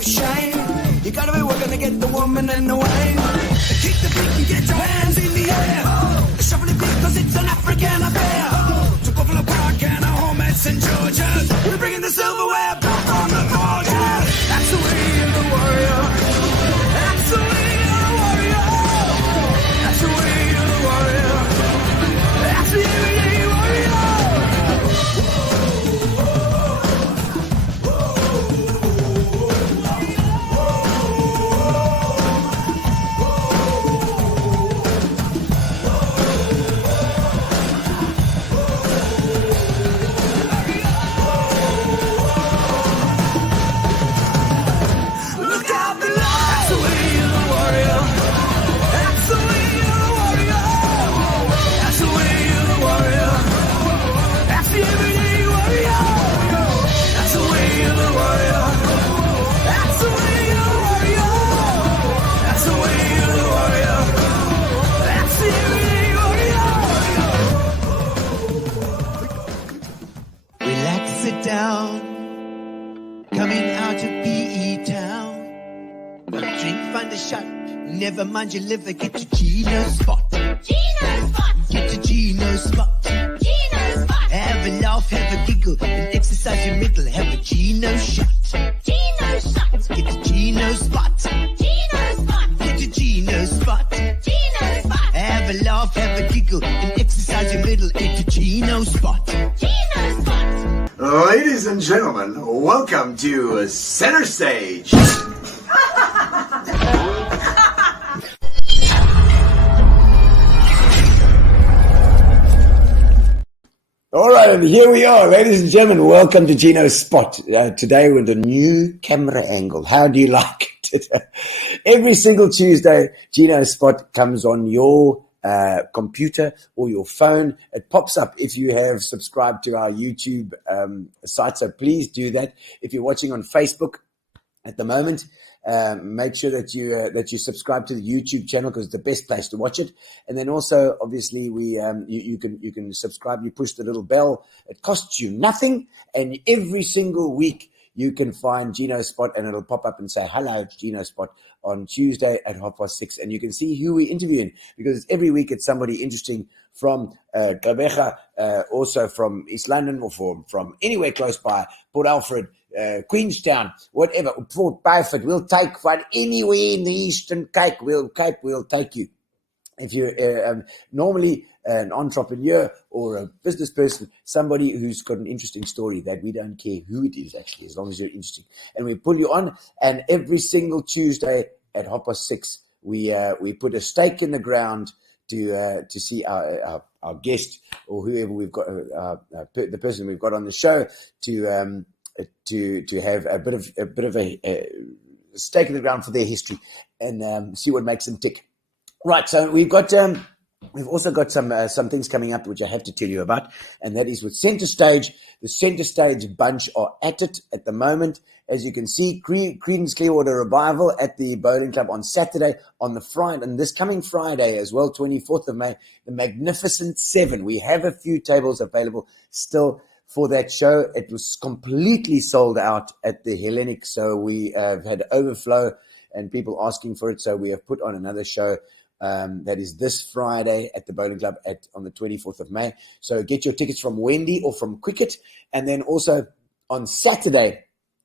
have shame. You gotta be working to get the woman in the way. Kick the beat and get your hands in the air. Shuffle the beat cause it's an African affair. To Buffalo Park and our home at St. George's. We're bringing the silverware back on the border. That's the way of the warrior. That's the way of the warrior. That's the way of the warrior. That's the everyday warrior. Never mind your liver, get to Gino's spot. Gino's spot. Get to Gino's spot. Gino's spot. Have a laugh, have a giggle, and exercise your middle. Have a Gino shot. Gino's shot. Get to Gino's spot. Gino's spot. Get to Gino's spot. Gino's spot. Have a laugh, have a giggle, and exercise your middle. Get to Gino's spot. Gino's spot. Ladies and gentlemen, welcome to Center Stage. All right, and here we are, ladies and gentlemen. Welcome to Gino's Spot. Today with a new camera angle. How do you like it? Every single Tuesday, Gino's Spot comes on your computer or your phone. It pops up if you have subscribed to our YouTube site, so please do that. If you're watching on Facebook at the moment, make sure that you subscribe to the YouTube channel because it's the best place to watch it. And then also, obviously, you can subscribe. You push the little bell. It costs you nothing, and every single week you can find Gino Spot, and it'll pop up and say hello, it's Gino Spot on Tuesday at 6:30, and you can see who we're interviewing because every week it's somebody interesting from Gqeberha, also from East London or from anywhere close by, Port Alfred, Queenstown, whatever, Port Beaufort. We'll take from anywhere in the Eastern Cape. We'll take you. If you're normally an entrepreneur or a business person, somebody who's got an interesting story that we don't care who it is actually, as long as you're interesting, and we pull you on. And every single Tuesday at 6:30, we put a stake in the ground to see our guest or whoever we've got, the person we've got on the show to have a bit of a stake in the ground for their history and see what makes them tick. Right, so we've also got some things coming up which I have to tell you about, and that is with Center Stage. The Center Stage bunch are at it at the moment. As you can see, Creedence Clearwater Revival at the Bowling Club on Saturday, on the Friday, and this coming Friday as well, 24th of May, the Magnificent Seven. We have a few tables available still for that show. It was completely sold out at the Hellenic, so we have had overflow and people asking for it, so we have put on another show that is this Friday at the Bowling Club on the 24th of May. So get your tickets from Wendy or from Quicket. And then also on Saturday,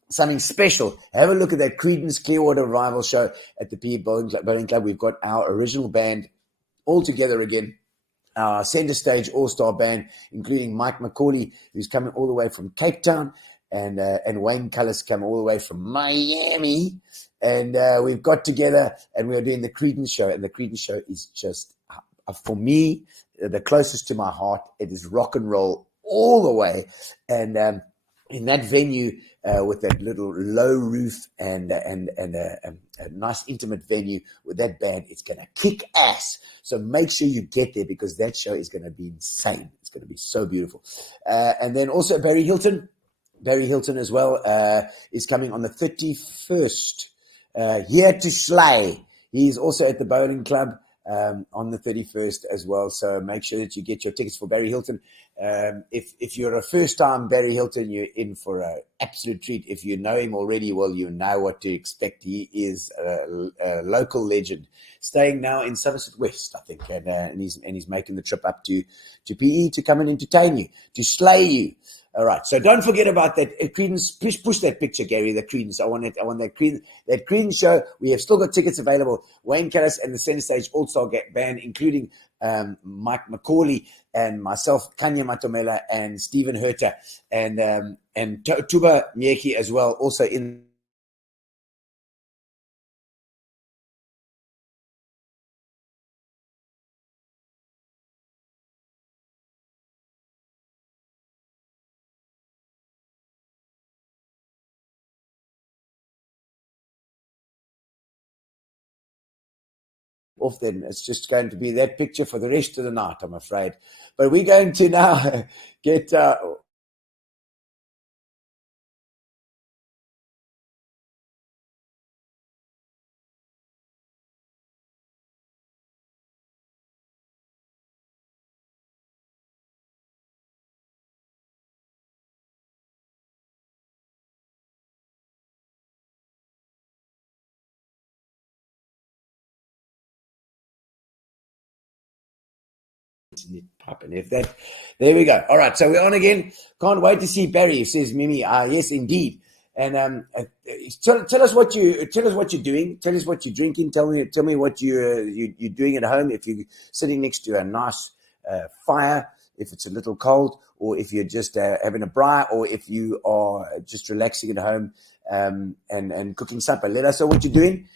something special. Have a look at that Creedence Clearwater Revival show at the PE Bowling Club. We've got our original band all together again. Our Center Stage All-Star Band, including Mike McCauley, who's coming all the way from Cape Town, and Wayne Cullis come all the way from Miami. And we've got together and we are doing the Creedence show. And the Creedence show is just, for me, the closest to my heart. It is rock and roll all the way. And in that venue, with that little low roof and a nice intimate venue with that band, it's going to kick ass. So make sure you get there because that show is going to be insane. It's going to be so beautiful. And then also Barry Hilton as well is coming on the 31st. Here to slay. He's also at the Bowling Club on the 31st as well. So make sure that you get your tickets for Barry Hilton. If you're a first-time Barry Hilton, you're in for an absolute treat. If you know him already, well, you know what to expect. He is a local legend, staying now in Somerset West, I think, and he's making the trip up to PE to come and entertain you, to slay you. All right, so don't forget about that Credence. Please push that picture, Gary. The Credence. I want that Credence show. We have still got tickets available. Wayne Callis and the Center Stage All-Star Band, including Mike McCauley and myself, Kanya Matomela and Stephen Herter and Tuba Nyeki as well. Also in. Off then. It's just going to be that picture for the rest of the night, I'm afraid. But we're going to now get popping. There we go. All right, so we're on again. Can't wait to see Barry, says Mimi. Yes, indeed. And tell us what you're doing. Tell us what you're drinking. Tell me what you're doing at home. If you're sitting next to a nice fire, if it's a little cold, or if you're just having a braai, or if you are just relaxing at home and cooking supper. Let us know what you're doing.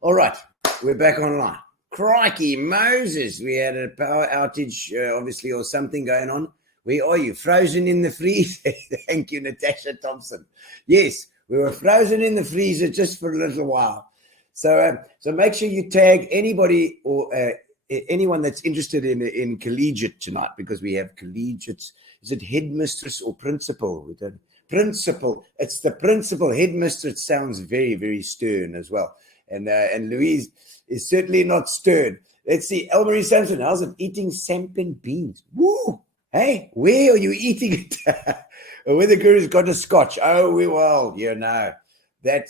All right, we're back online. Crikey, Moses. We had a power outage, obviously, or something going on. Where are you? Frozen in the freezer. Thank you, Natasha Thompson. Yes, we were frozen in the freezer just for a little while. So make sure you tag anybody or anyone that's interested in collegiate tonight, because we have collegiates. Is it headmistress or principal? Principal. It's the principal. Headmistress sounds very, very stern as well. And Louise is certainly not stern. Let's see. Elmarie Sampson, how's it eating sampan beans? Woo! Hey, where are you eating it? Weather Guru's got a scotch. Oh, well, that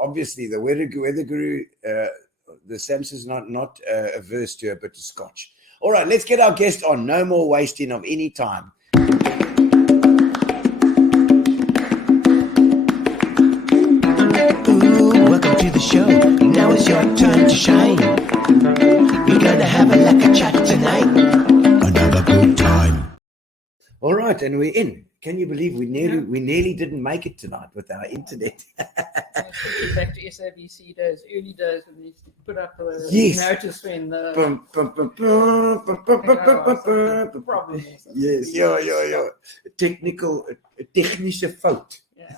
obviously the Weather Guru, the Samson's not averse to a bit of scotch. All right, let's get our guest on. No more wasting of any time. Welcome to the show. Now is your time to shine. We're gonna have a lekker chat tonight. Another good time. All right, and we're in. Can you believe we nearly didn't make it tonight with our internet? Back to SABC days, early days when they put up a notice when the problem is. Yes, yeah. Technische fout. Yeah.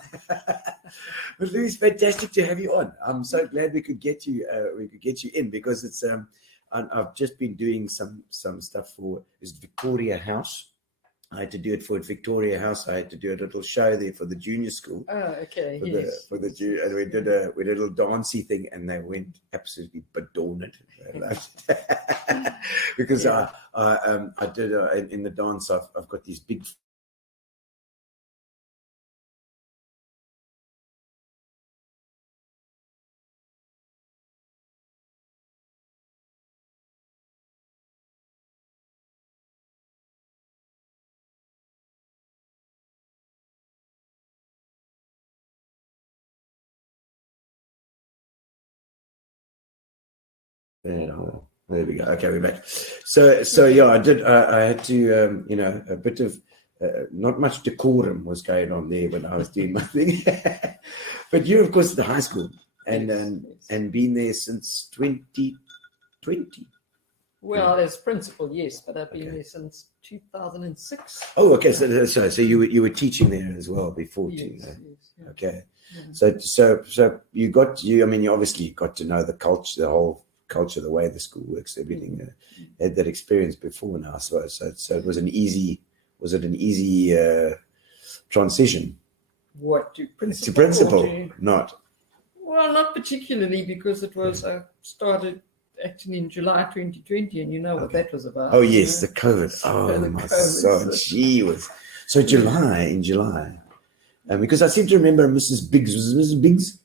Well, Louise, fantastic to have you on. I'm so glad we could get you. In because it's. I've just been doing some stuff for Victoria House. I had to do it for Victoria House. I had to do a little show there for the junior school. Oh, okay. And we did a little dancey thing, and they went absolutely bedorned. Because I did in the dance. I've got these big. There we go. Okay, we're back. So yeah, I did. I had to, a bit of not much decorum was going on there when I was doing my thing. But you're of course at the high school and been there since 2020. Well, as principal, yes, but I've been there since 2006. Oh, okay. So you were teaching there as well before too. Yes, yeah. Okay. Yeah. So you obviously got to know the culture, the whole culture, the way the school works, everything. Had that experience before now, so it was an easy. Was it an easy transition? What to principal? To principal, not. Well, not particularly, because it was I started acting in July 2020, and you know what that was about. Oh yes, the COVID. Oh my God, she was so in July, because I seem to remember Mrs. Biggs. Was it Mrs. Biggs?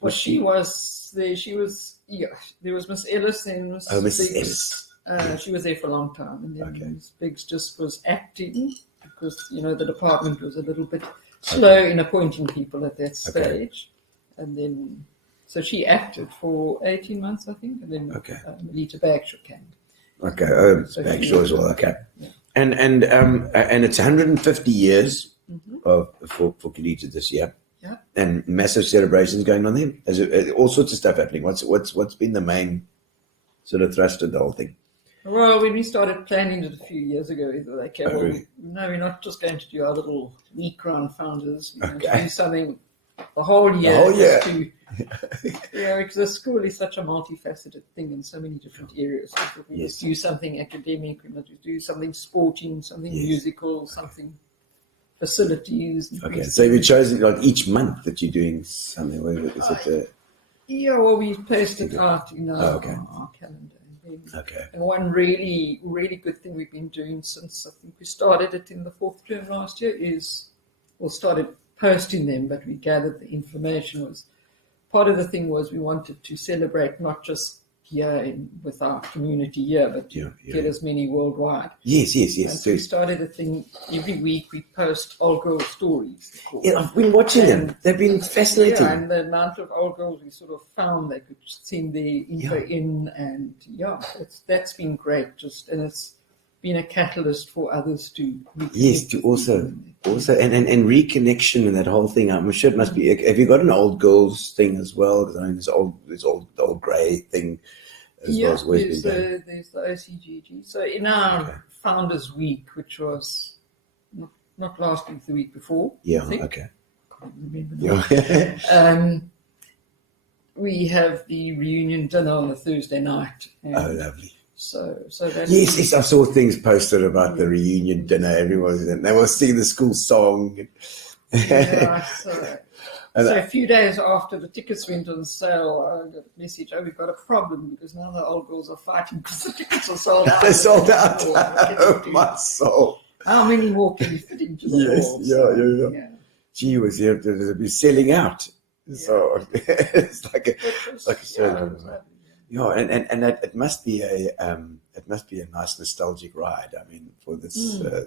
Well, she was there. She was. Yeah, there was Miss Ellis and Mrs. Mrs. Biggs. Ellis. She was there for a long time, and then Miss Biggs just was acting because the department was a little bit slow in appointing people at that stage, and then so she acted for 18 months, I think, and then Melita Bagshaw came. Okay, so Bagshaw as well. Okay, yeah. And it's 150 years for Collegiate this year. Yeah. And massive celebrations going on there. There's all sorts of stuff happening. What's been the main sort of thrust of the whole thing? Well, when we started planning it a few years ago, we thought, okay, no, we're not just going to do our little week round founders. We're going to do something the whole year. The whole year. Because the school is such a multifaceted thing in so many different areas. So we must do something academic, we must do something sporting, something musical, something facilities. Okay, so you've chosen like each month that you're doing something. Is it? Well, we post it out in our calendar. And one really, really good thing we've been doing since I think we started it in the fourth term last year started posting them, but we gathered the information. Part of the thing was we wanted to celebrate not just here with our community here, but get as many worldwide. Yes. And so we started a thing every week. We post old girl stories. Yeah, I've been watching them. They've been fascinating. Yeah, and the amount of old girls we sort of found they could send their info in, and that's been great. And it's been a catalyst for others to to also and reconnection and that whole thing. I'm sure it must be. Have you got an old girls thing as well? Because I mean, this old grey thing as well as always been done. There's the OCGG. So in our Founders Week, which was not last week, the week before. Yeah. I think. Okay. Can't remember now. We have the reunion dinner on a Thursday night. Oh, lovely. So that yes, I saw things posted about the reunion dinner. Everyone they were singing the school song. So a few days after the tickets went on sale, I got a message, we've got a problem because now the old girls are fighting because the tickets are sold out. They're sold out. Oh, my soul. How many more can you fit into the hall? Yeah. Gee, was here to be selling out. So it's like a surgery. Yeah, and it must be a nice nostalgic ride. I mean, for this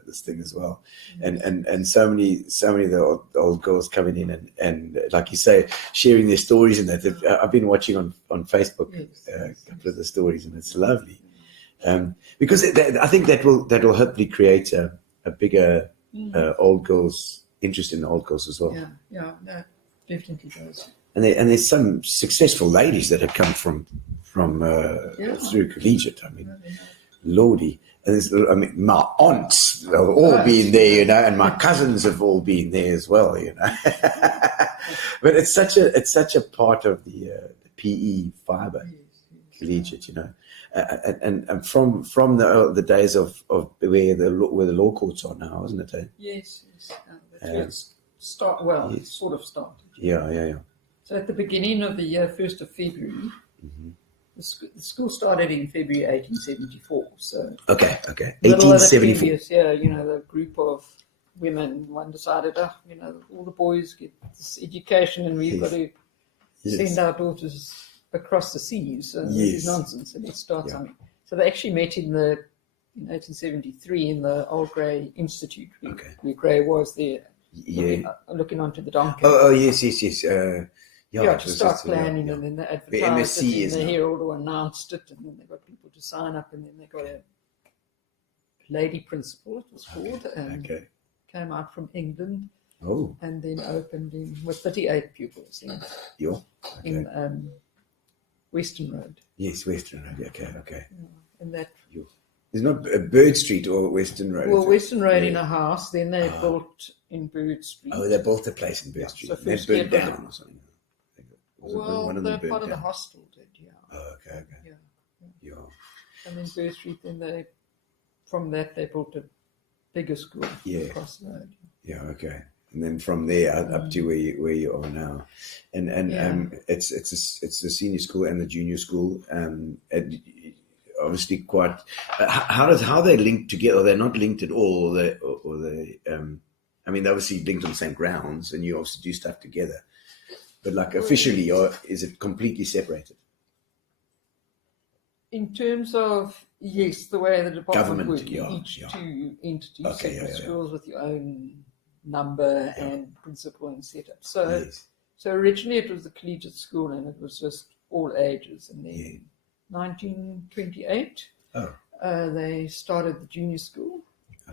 this thing as well, and so many of the old girls coming in and like you say, sharing their stories and that. I've been watching on Facebook a couple of the stories, and it's lovely, because I think that will hopefully create a bigger old girls interest in the old girls as well. Yeah, no, definitely does. And there's some successful ladies that have come from through collegiate. I mean, Lordy, and my aunts have all been there, and my cousins have all been there as well, But it's such a part of the PE fibre, collegiate, and from the days of where the law courts are now, isn't it? Yes. That's where it sort of started. Yeah. So at the beginning of the year, 1st of February, the school started in February 1874. So okay, middle of the 1874. previous year, the group of women, one decided, all the boys get this education and we've got to send our daughters across the seas. And this is nonsense, and let's start something. So they actually met in 1873 in the Old Grey Institute, where Grey was there, looking onto the donkey. Oh, yes. To start planning, and then they advertised it, and the Herald announced it, and then they got people to sign up, and then they got a lady principal, it was called, and came out from England, and then opened with 38 pupils in Western Road. Yes, Western Road. Okay. And that. There's not Bird Street or Western Road. Well, Western Road in a house, then they built in Bird Street. Oh, they built a place in Bird Street. So they burned down or something. They're part of the hostel did, Oh, okay. Yeah. And then Bird Street, then from that they built a bigger school across the road. Yeah, okay. And then from there up to where you are now, and it's the senior school and the junior school, and obviously quite. How are they linked together? They're not linked at all, or they. I mean, they're obviously linked on the same grounds, and you obviously do stuff together. But like officially, is it completely separated? In terms of, yes, the way the department works, each two entities, separate schools with your own number and principal and setup. So originally it was the collegiate school, and it was just all ages. And then in 1928, they started the junior school,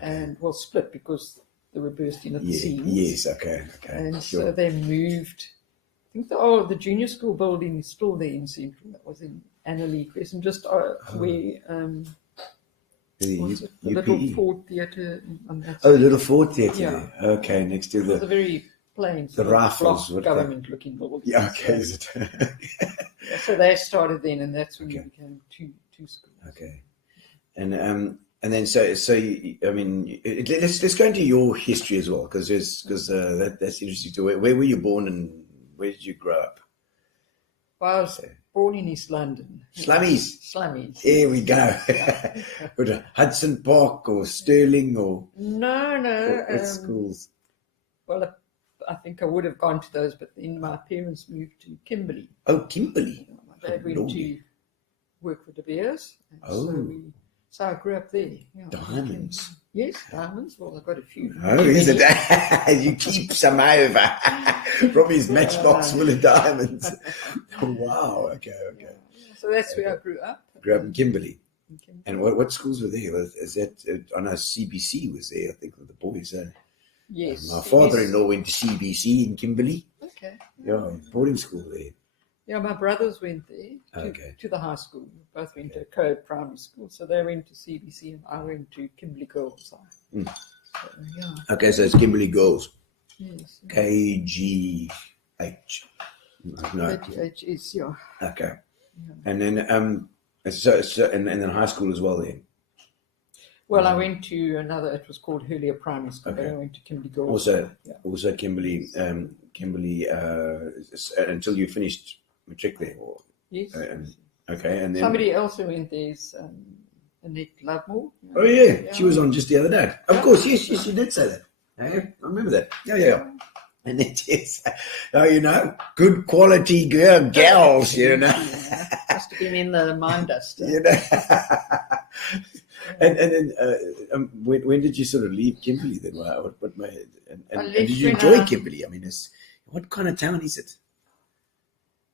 and split because they were bursting at the seams. Yes, okay. And so they moved. I think the junior school building is still there in Central. That was in Annalee Crescent, just where the little Ford Theatre. Little Ford Theatre. Yeah. Okay, next to the very plain. The rifles. Government-looking building. Yeah, okay. Is it? So they started then, and that's when it became two schools. Okay, and then so I mean, let's go into your history as well, because that's interesting too. Where were you born and where did you grow up? Well, I was born in East London. Slummies. Here we go. Hudson Park or Stirling or no. What schools? Well, I think I would have gone to those, but then my parents moved to Kimberley. Oh, Kimberley. My dad went to work for De Beers. So I grew up there. Yeah. Diamonds. Yes, diamonds. Well, I've got a few. Oh, is it? You keep some over. Probably his matchbox full of diamonds. Oh, wow. Okay. So that's where I grew up. Grew up in Kimberley. And what schools were there? Is that, I know CBC was there, I think, with the boys. Yes. My father-in-law went to CBC in Kimberley. Okay. Yeah, boarding school there. Yeah, my brothers went there to the high school. We both went to Code Primary School. So they went to CBC and I went to Kimberley Girls High. So, Okay, so it's Kimberley Girls. Yes. KGH. No. KGH is, Okay. Yeah. And then, and then high school as well then? Well, I went to another. It was called Hurlier Primary School, but Okay. I went to Kimberley Girls. High School. Also Kimberley, until you finished matric there. Yes. Okay, and then Somebody else who went there is Annette Lovemore. oh yeah, she was on just the other day. Of course, yes, you did say that. I remember that. Yeah. And it is, good quality gals, Must have been in the mine dust. And then when did you sort of leave Kimberley then? What made, and did you enjoy Kimberley? I mean, what kind of town is it?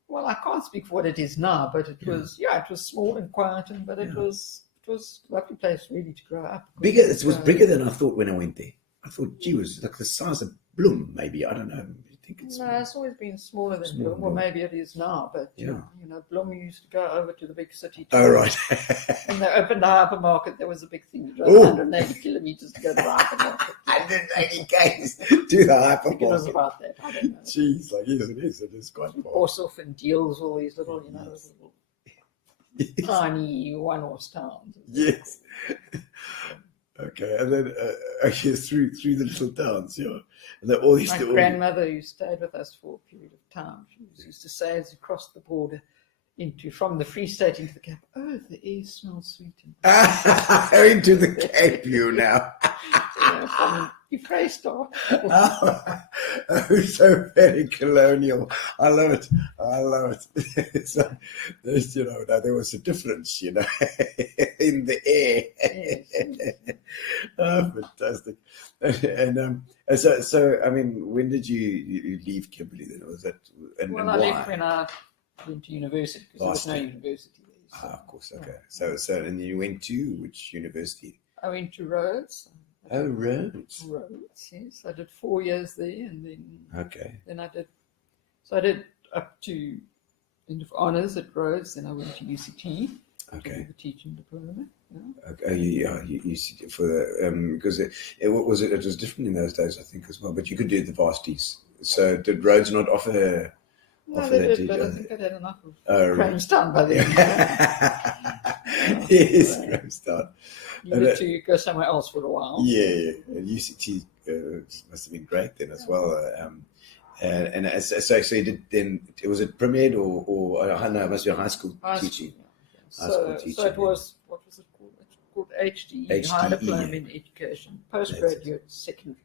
Well, I can't speak for what it is now, but it was small and quiet, but it was a lovely place really to grow up. Bigger. It was bigger than I thought when I went there. I thought, gee, it was like the size of Bloom, maybe. I don't know. I think it's always been smaller than Bloom. Well, maybe it is now, but Bloom used to go over to the big city. Oh, right. When they opened the hypermarket, there was a big thing. You drove 180 kilometers to go to the hypermarket. 180 k's to the hypermarket. I think it was about that. I don't know. Jeez, like yes, it is. It is quite far. Borshoff and Deals, all these little, tiny one-horse towns. Yes. Okay, and then through the little towns, and then all these. My grandmother, who stayed with us for a period of time, she used to say as you crossed the border from the Free State into the Cape, oh, the air smells sweet. Into the Cape, you now. From the Freestad. Oh, so very colonial. I love it. It's like, there was a difference, in the air. Yes. Oh, fantastic. And so, I mean, when did you leave Kimberley then? Was that, and I why? left when I went to university, because there was no university there. So, of course, okay. So, and you went to which university? I went to Rhodes. Oh, Rhodes. Rhodes, yes. I did 4 years there, and then I did up to end of honours at Rhodes. Then I went to UCT. Okay. The teaching diploma. Yeah. Okay. You for the because it was different in those days, I think, as well. But you could do the varsities. So did Rhodes not offer? No, they did, but I think I'd had enough of Grahamstown by then. Yes, Grahamstown. Needed to go somewhere else for a while. Yeah. And UCT must have been great then as well. And so you did then. Was it premiered or no? It must be a high school teaching. Yeah. So it was, what was it called? It's called HDE, High Diploma in Education, Postgraduate Secondary.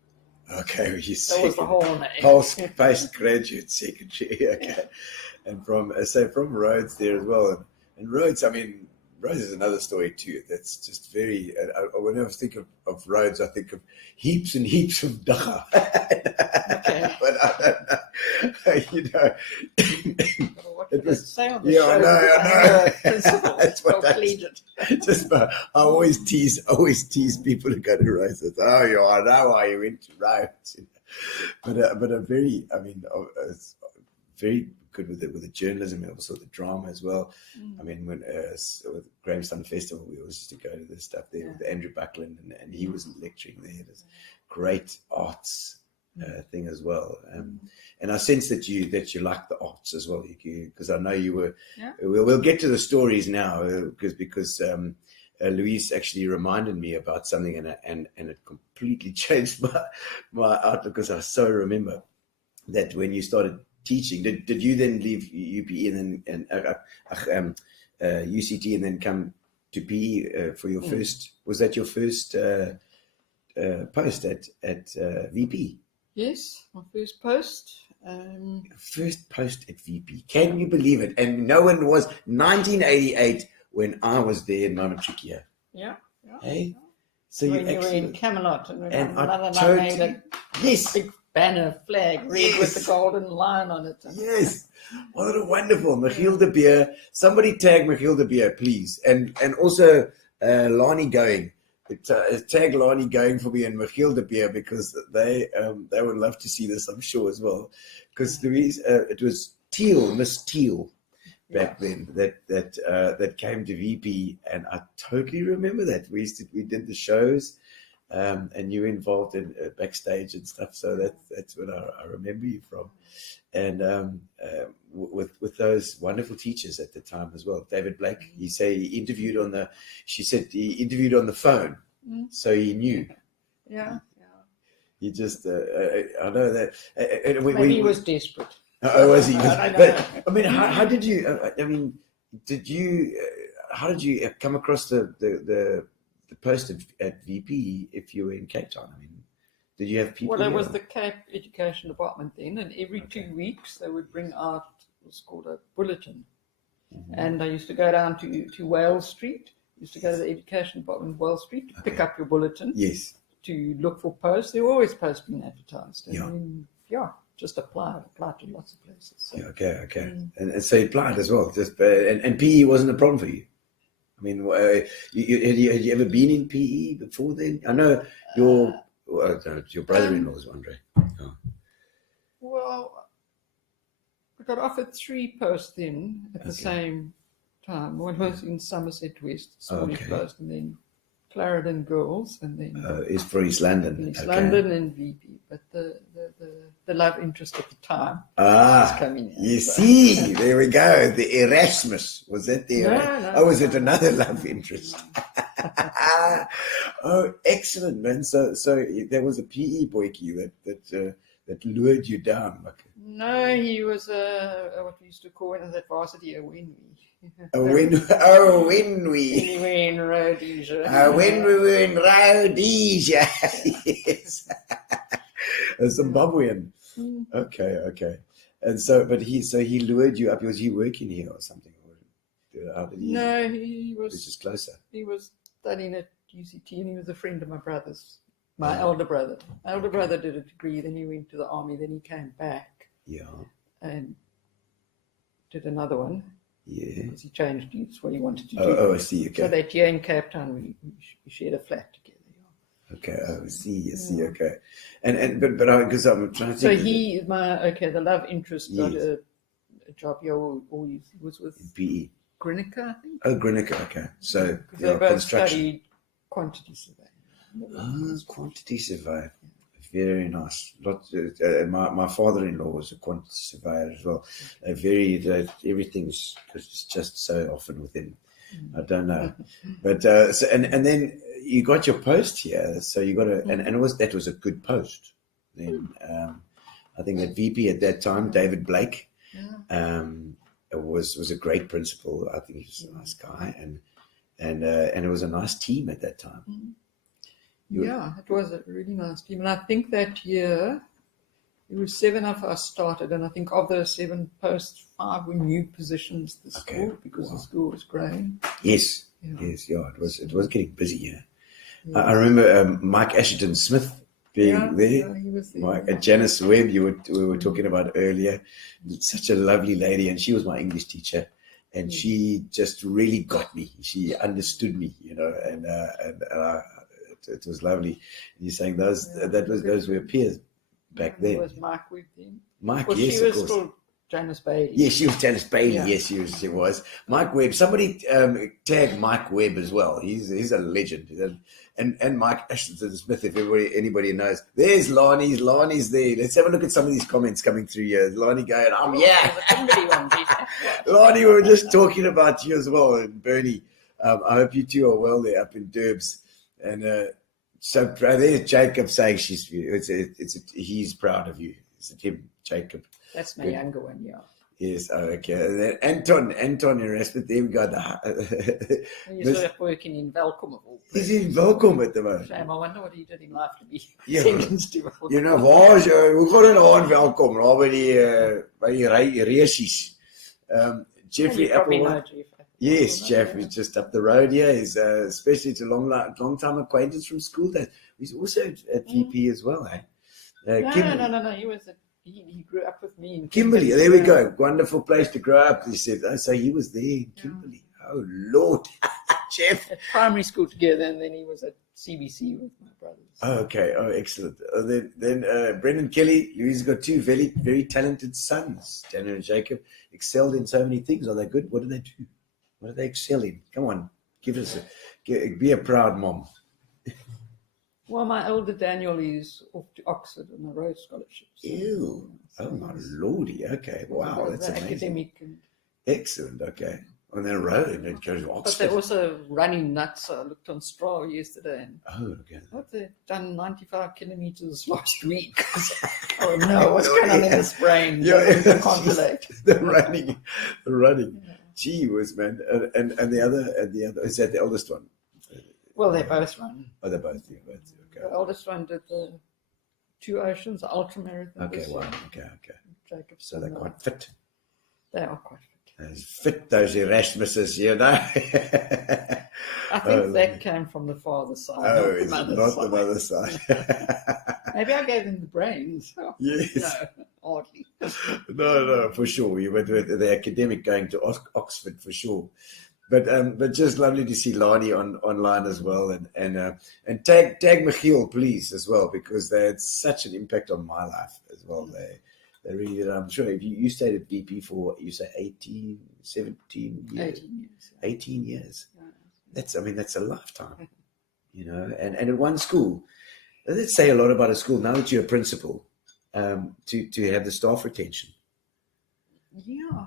Okay, that was the whole name. Postgraduate Secondary. Okay, and from Rhodes there as well. And Rhodes, I mean, Rhodes is another story too. That's just very. Whenever I think of Rhodes, I think of heaps and heaps of dagga. Okay. But I don't know. What did it say on the yeah, show? I know. That's what I I always tease people who go to Rhodes. Oh, yeah, I know why you went to Rhodes. But a very, it's very good with the journalism and also the drama as well. I mean, when with Grahamstown Festival, we always used to go to this stuff there with Andrew Buckland, and he was lecturing there. This great arts thing as well. And I sense that you like the arts as well, because I know you were. Yeah. We'll get to the stories now because Louise actually reminded me about something, and it completely changed my outlook, because I so remember that when you started teaching, did you then leave UPE and UCT and then come to PE for your first? Was that your first post at VP? Yes, my first post. First post at VP. Can you believe it? And no one was 1988 when I was there in my matric year. Yeah. Hey, so when you were in Camelot, and I made a big banner flag red with the golden lion on it. Yes. What a wonderful Michiel de Beer. Somebody tag Michiel de Beer, please. And also Lani Going. Tag Lani Going for me and Michiel de Beer, because they would love to see this, I'm sure, as well. Because Louise, it was Miss Teal back then that came to VP, and I totally remember that. We did the shows. And you were involved in backstage and stuff, so that's what I remember you from, and with those wonderful teachers at the time as well. David Blake, he interviewed on the phone So he knew. Yeah. He just, I know that. Maybe he was desperate. Oh, was he? I don't But, know. I mean, how did you, how did you come across the post at VP if you were in Cape Town? I mean, did you have people? Well, there here? was the Cape Education Department then, and every 2 weeks they would bring out what's called a bulletin. And I used to go down to Wales Street, used to go to the Education Department in Wales Street to pick up your bulletin. Yes. To look for posts. There were always posts being advertised. And Yeah. then, just applied to lots of places. So. Yeah, okay. And so you applied as well. Just and PE wasn't a problem for you. I mean, had you ever been in PE before then? I know your brother-in-law is Andre. Oh. Well, I got offered 3 posts then at the same time. One was in Somerset West, Swanage Post, and then Clarendon Girls, and then is for East London. East London and VP. But the love interest at the time was coming in. You see, there we go. The Erasmus. Was that the Erasmus? No, oh, was it another love interest? Oh, excellent, man. So there was a PE boykie that lured you down. No, he was what we used to call it at varsity a winwee. When we in Rhodesia. when we were in Rhodesia. Yes. A Zimbabwean. Okay. And so, but he lured you up. Was he working here or something? How did he? No, he was just closer. He was studying at UCT, and he was a friend of my brother's. My elder brother. My elder brother did a degree, then he went to the army, then he came back. Yeah. And did another one. Yeah. Because he changed what he wanted to do. Oh, I see. Okay. So that year in Cape Town, we shared a flat together. Okay, I see. Okay, and but because I'm trying to think. So the love interest got a job here, or he was with PE. Grinica, I think. Oh, Grinica. Okay, so they both construction. studied quantity surveying. Quantity surveyor. Very nice. My father-in-law was a quantity surveyor as well. Everything's just so often with him. I don't know, but so and then you got your post here. So you got that was a good post. Then I think that VP at that time, David Blake, was a great principal. I think he was a nice guy, and it was a nice team at that time. It was a really nice team. And I think that year, there were 7 of us started. And I think of those 7 posts, 5 were new positions at the school because the school was growing. Yes. It was getting busy, yeah. I remember Mike Ashton Smith being there. Yeah, he was there. Janice Webb, we were talking about earlier. Such a lovely lady. And she was my English teacher. And she just really got me. She understood me, and it was lovely. You're saying those were peers back then. It was Mike Webb then. Mike, well, yes, she was of course. Still Janice Bailey. Yes, she was Janice Bailey. Yeah. Yes, she was. Mike Webb. Somebody tagged Mike Webb as well. He's a legend. And Mike Ashton Smith, if anybody knows. There's Lonnie. Lonnie's there. Let's have a look at some of these comments coming through here. Lonnie going, Lonnie, we were just talking about you as well. And Bernie, I hope you two are well there up in Derbs. And so there's Jacob saying he's proud of you. Is it him, Jacob? That's my younger one, yeah. Yes, okay. And then Anton Erasmus, there we go. He's working in Welkom. He's in Welkom at the moment. Shame, I wonder what he did in life to be Ja. sentenced to Welkom. Hoe gaan dit aan Welkom? Daar by die reisies. Jeffrey Applewhite. Yes, Jeffrey, just up the road here. He's especially to long time acquaintance from school days. He's also at VP as well, eh? No. He grew up with me in Kimberley. There we go. Wonderful place to grow up. He said, so he was there in Kimberley. Oh, Lord. Jeff. At primary school together, and then he was at CBC with my brothers. Oh, okay. Oh, excellent. Then Brendan Kelly, Louise got 2 very, very talented sons. Daniel and Jacob excelled in so many things. Are they good? What do they do? What do they excel in? Come on. Be a proud mom. Well, my elder Daniel is off to Oxford on a Rhodes scholarship. Ew. Oh, my lordy. Okay. Wow. That's amazing. Academic. Excellent. Okay. on the road and it goes to But Oxford. they're also running nuts. I looked on Strava yesterday and Okay. what, they've done 95 kilometers last week. Oh no, what's going on in this brain? Yeah, I can't relate. the running. Gee whiz, man. And the other is that the eldest one? Well, they both run. Oh, they're both. Yeah, both. The Okay. oldest one did the 2 Oceans, the ultra marathon. Okay. this Wow. year. Okay. Jacobson. So they're quite fit. They are quite fit. Those fit, those Erasmuses, you know. I think that came from the father's side. Oh, not the it's mother's not side. the mother's side. Maybe I gave them the brains. Yes. No, hardly. No, for sure. You went with the academic going to Oxford for sure. But just lovely to see Lani online as well, and tag Michiel please as well, because they had such an impact on my life as well. They really did. I'm sure if you stayed at BP for, you say 18, 17 years, 18 years. 18 years. Yeah. That's a lifetime, you know. And at one school, let's say a lot about a school now that you're a principal, to have the staff retention. Yeah.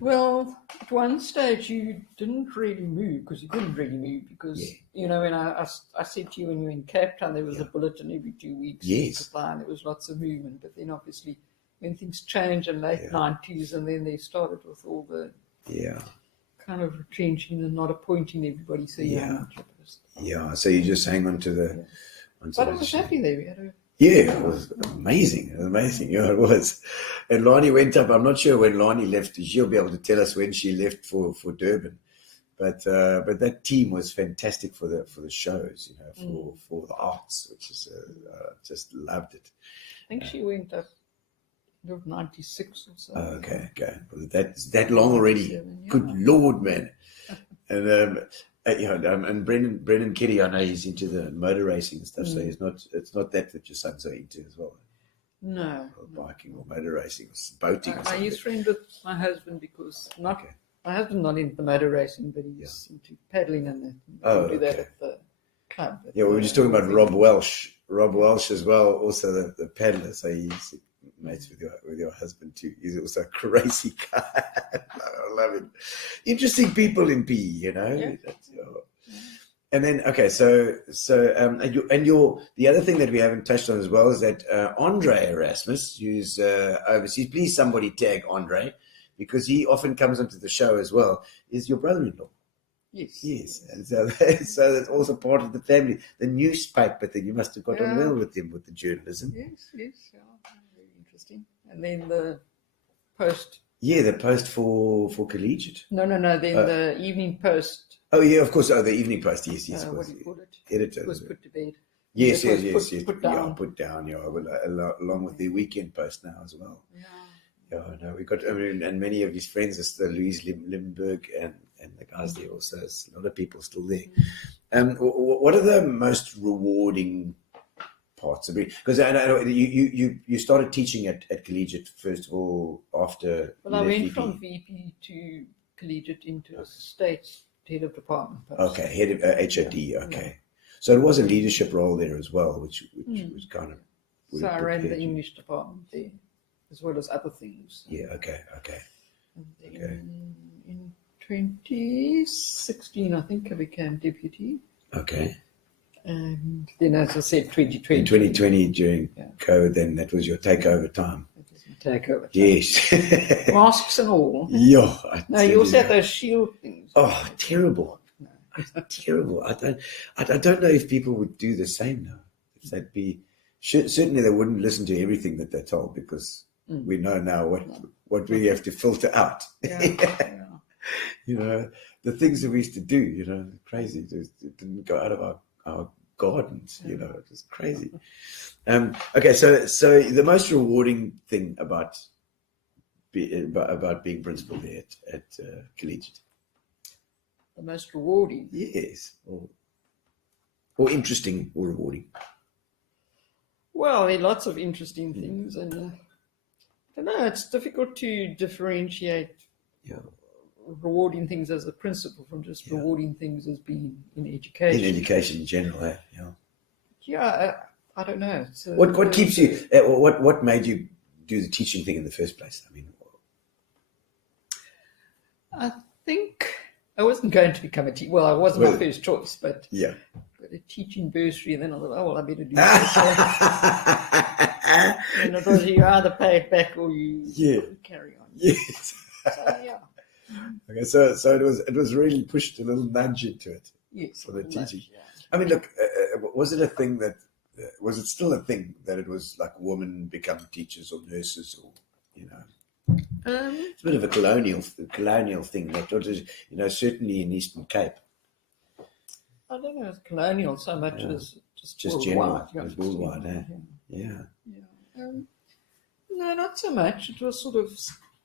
Well, at one stage you didn't really move because you couldn't really move because, Yeah. you know, when I said to you when you were in Cape Town, there was a bulletin every 2 weeks. Yes. And there was lots of movement. But then obviously when things changed in late Yeah. 90s and then they started with all the Yeah. kind of retrenching and not appointing everybody. So Yeah. yeah. Yeah. So you just hang on to the. onto But I the- was happy there. We had a Yeah, it was amazing. It was amazing. Yeah, it was. And Lani went up. I'm not sure when Lani left. She'll be able to tell us when she left for Durban. But that team was fantastic for the shows, you know, for the arts, which is just loved it. I think she went up in 96 or so. Okay. Well, that's that long already. 97, yeah. Good Lord, man. And and Brendan Kitty, I know he's into the motor racing and stuff. So he's not. It's not that your son's are into as well. No. Or biking or motor racing or boating. Or I something. use friend with my husband because my husband's not into motor racing, but he's into paddling and that. Oh, We do that okay. at the club. Yeah, we were just talking about Rob Welsh. Rob Welsh as well, also the paddler. So he's mates with your husband too. He's also a crazy guy. I love it. Interesting people in PE, you know. Yeah. And then so the other thing that we haven't touched on as well is that Andre Erasmus, who's overseas. Please, somebody tag Andre, because he often comes onto the show as well. Is your brother-in-law? Yes. And so that's also part of the family. The newspaper thing, you must have got on well with him with the journalism. Yes, yeah. Very interesting. And then the post. Yeah, the post for Collegiate. No. Then the evening post. Oh yeah, of course. Oh, the Evening Post. Yes. Of What course. do you call it? Editor. Was put to bed. Yes. It was put down. Yeah, put down. Yeah, along with the Weekend Post now as well. Yeah. Yeah, no, we got. I mean, and many of his friends are still Louise Limburg and the guys there also. There's a lot of people still there. What are the most rewarding parts of it? Because I know you started teaching at Collegiate first of all after. Well, I you left went VP. from VP to Collegiate into a state head of department post. Okay, head of HOD. Okay, so it was a leadership role there as well, which was kind of. So I ran the prepared you. English department there, as well as other things. Yeah. Okay. And then in 2016, I think I became deputy. Okay. And then, as I said, 2020. In 2020 during Yeah. COVID, then that was your takeover time. That was my takeover. Yes. Masks and all. Yeah. I No, tell you also you. had those shield things. Oh, terrible. Terrible. I don't know if people would do the same now. If they'd be certainly they wouldn't listen to everything that they're told, because we know now what we have to filter out. Yeah. You know, the things that we used to do, you know, crazy. It didn't go out of our gardens, you know, it was crazy. Okay, so the most rewarding thing about being principal there at Collegiate. The most rewarding. Yes. Or interesting or rewarding. Well, there are lots of interesting things, and I don't know, it's difficult to differentiate rewarding things as a principal from just rewarding things as being in education. In education in general, yeah. Yeah, I don't know. So What keeps you? What made you do the teaching thing in the first place? I mean, think I wasn't going to become a teacher. Well, I wasn't my first choice, but Yeah. got a teaching bursary, and then I thought, oh, well, I better do this. And it was you either pay it back or you carry on. Yes. So, yeah. Okay, so it was really pushed a little nudge into it. Yes. For the teaching. Yeah. I mean, look, was it a thing that was it still a thing that it was like women become teachers or nurses or it's a bit of a colonial thing that was, certainly in Eastern Cape. I don't know if it's colonial so much as Just worldwide. general, it was worldwide, eh? Yeah. No, not so much. It was sort of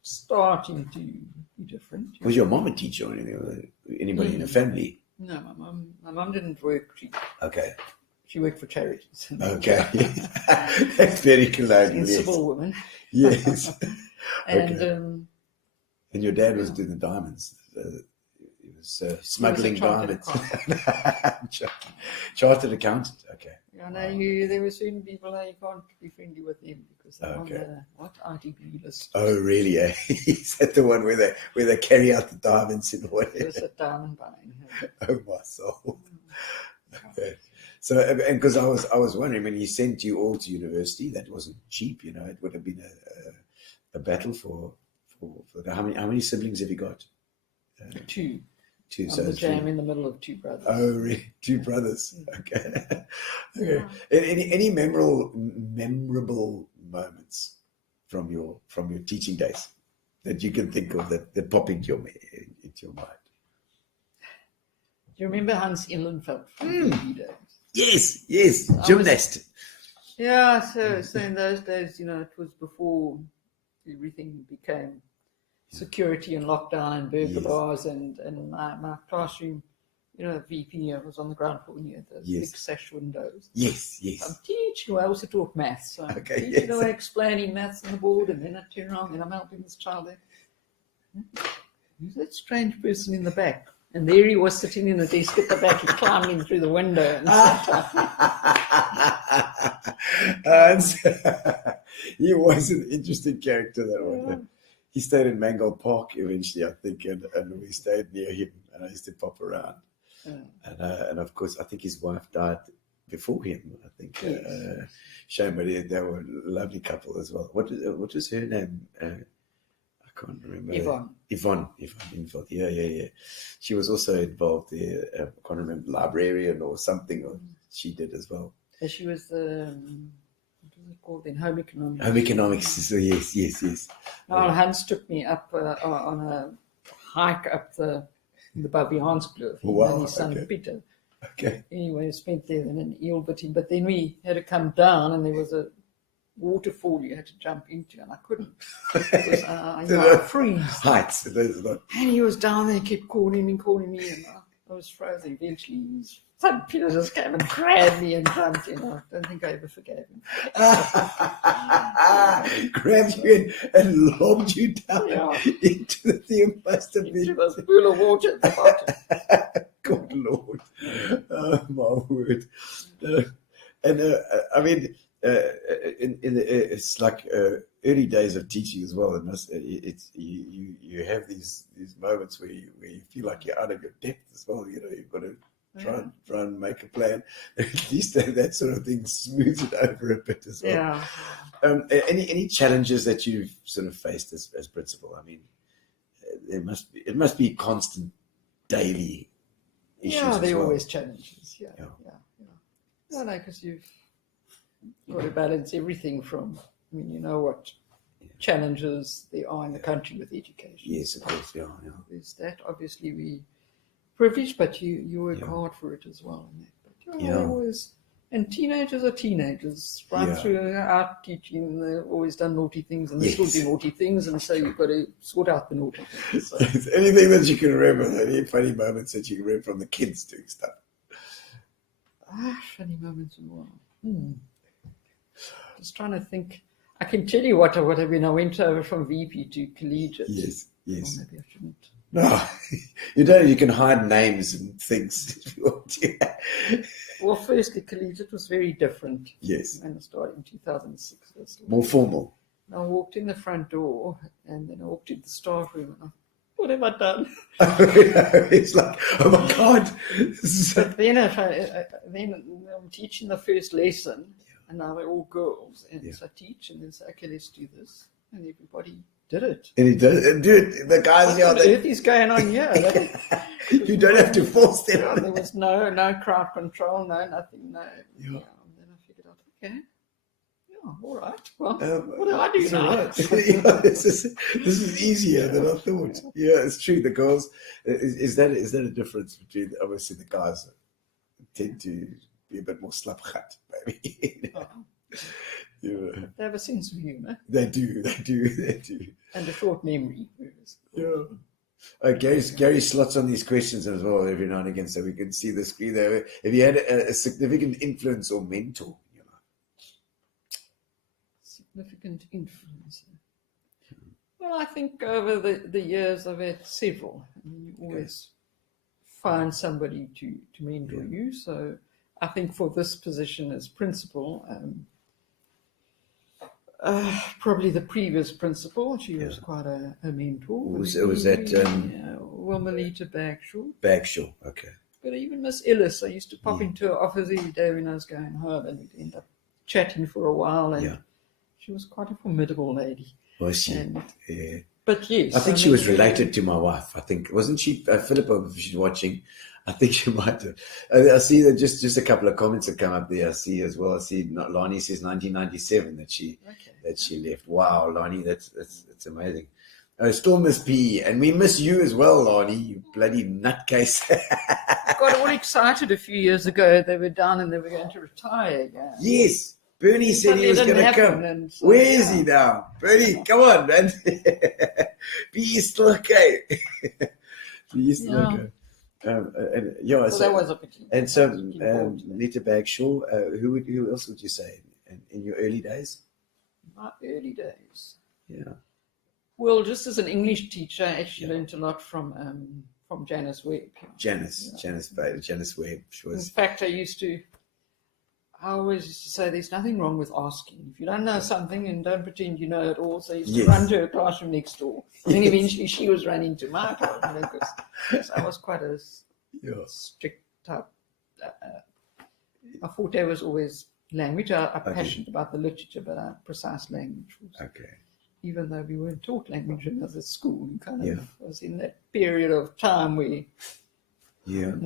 starting to be different. Was your mom a teacher or anything? Or anybody in the family? No, my mum didn't work. She worked for charities. Okay. That's very colonial. Sensible woman. Yes. And and your dad was doing the diamonds. He was smuggling diamonds. Chartered accountant. Okay. I know there were certain people you can't be friendly with them because they're on the ITB list. Oh, really? Eh? Is that the one where they carry out the diamonds in whatever? Just a diamond buying. Oh my soul. Okay. So, and because I was wondering, when he sent you all to university, that wasn't cheap. It would have been a battle for how many siblings have you got? Two. So I'm the jam in the middle of two brothers. Oh, really? Two brothers. Okay. Okay. Any memorable moments from your teaching days that you can think of that pop into your mind? Do you remember Hans Ihlenfeld from the days? Yes. Gymnast. So in those days, it was before everything became security and lockdown and burger bars and my classroom, VP, I was on the ground floor near the big sash windows. Yes. I'm teaching. I also taught maths. So I'm Okay, teaching away, explaining maths on the board, and then I turn around and I'm helping this child there. Who's that strange person in the back? And there he was sitting in the desk at the back. He climbed in through the window. And he was an interesting character, that one. He stayed in Mangold Park eventually, I think, and we stayed near him, and I used to pop around. And of course, I think his wife died before him. I think shame, but they were a lovely couple as well. What was her name? I can't remember. Yvonne. Yeah. She was also involved there. I can't remember, librarian or something, or she did as well. She was the what was it called in home economics? Home economics. So yes. Now Hans took me up on a hike up the Bavianskloof. And his son Peter. Okay. Anyway, I spent there in an Eelbitting, but then we had to come down, and there was a waterfall you had to jump into, and I couldn't because I freeze. Heights. And he was down there, kept calling me, and I was frozen. Eventually, his son Peter just came and grabbed me and jumped in. I don't think I ever forgave him. Grabbed you and lobbed you down into the thing. Must have been into this pool of water at the bottom. Good Lord. Oh, my word. I mean, it's like early days of teaching as well. You have these moments where you feel like you're out of your depth as well. You've got to try and make a plan. At least that sort of thing smooths it over a bit as well. Yeah. Any challenges that you've sort of faced as principal? I mean, it must be constant daily issues. Yeah, there are well. always challenges. Yeah. No, because you've got to balance everything from, what challenges there are in the country with education. Yes, of course, yeah. There's that. Obviously, we privileged, but you work hard for it as well. But always, and teenagers are teenagers. Right through our teaching, they've always done naughty things, and they still do naughty things, and so you've got to sort out the naughty things. So. Anything that you can remember, any funny moments that you can remember from the kids doing stuff? Funny moments in the world. Just trying to think. I can tell you what when I went over from VP to Collegiate. Yes. Well, maybe I shouldn't. No, you don't. You can hide names and things if you want to. Well, firstly, Collegiate was very different. Yes. When I started in 2006. More formal. I walked in the front door, and then I walked into the staff room, and what have I done? It's like, oh my God. But then, then I'm teaching the first lesson, and now they're all girls, and so I teach, and then say, okay, let's do this, and everybody did it. And he does, dude, the guys What here, on earth is going on here? you don't have to force them. There was no crowd control, nothing, no. Yeah. And then I figured out, okay, yeah, all right. Well, what do I do now? Right. Yeah, this is easier than I thought. Yeah, it's true. The girls, is that a difference between, obviously the guys tend to be a bit more slapgat, maybe. Yeah. They have a sense of humour. They do. And a short memory. Yeah. Gary slots on these questions as well every now and again, so we can see the screen there. Have you had a significant influence or mentor in your life? Significant influence. Well, I think over the years I've had several. I mean, you always find somebody to mentor you. So I think for this position as principal, probably the previous principal, she was quite a mentor. Was that Melita Bagshaw. Bagshaw, okay. But even Miss Ellis, I used to pop into her office every day when I was going home, and we'd end up chatting for a while, and she was quite a formidable lady. Was she? Yeah. But yes. I think she was related to my wife. I think, wasn't she, Philippa, if she's watching, I think she might have. I see that just a couple of comments that come up there. I see as well. I see Lonnie says 1997 that she left. Wow, Lonnie, that's amazing. Still miss P, and we miss you as well, Lonnie, you bloody nutcase. Got all excited a few years ago. They were down and they were going to retire again. Yes. Bernie said he was going to come. So, where is he now? Bernie, come on, man. Be still okay. Be still okay. So that was a pity. And so, Lita Bagshaw, who else would you say in your early days? My early days. Yeah. Well, just as an English teacher, I actually learned a lot from Janice Webb. Janice Webb. She was. In fact, I always used to say there's nothing wrong with asking. If you don't know something, and don't pretend you know it all. So I used to run to her classroom next door. And then eventually she was running to my classroom because I was quite a strict type. My forte was always language. I'm passionate about the literature, but precise language was. Okay. Even though we weren't taught language when I was at school, you kind of was in that period of time where you had to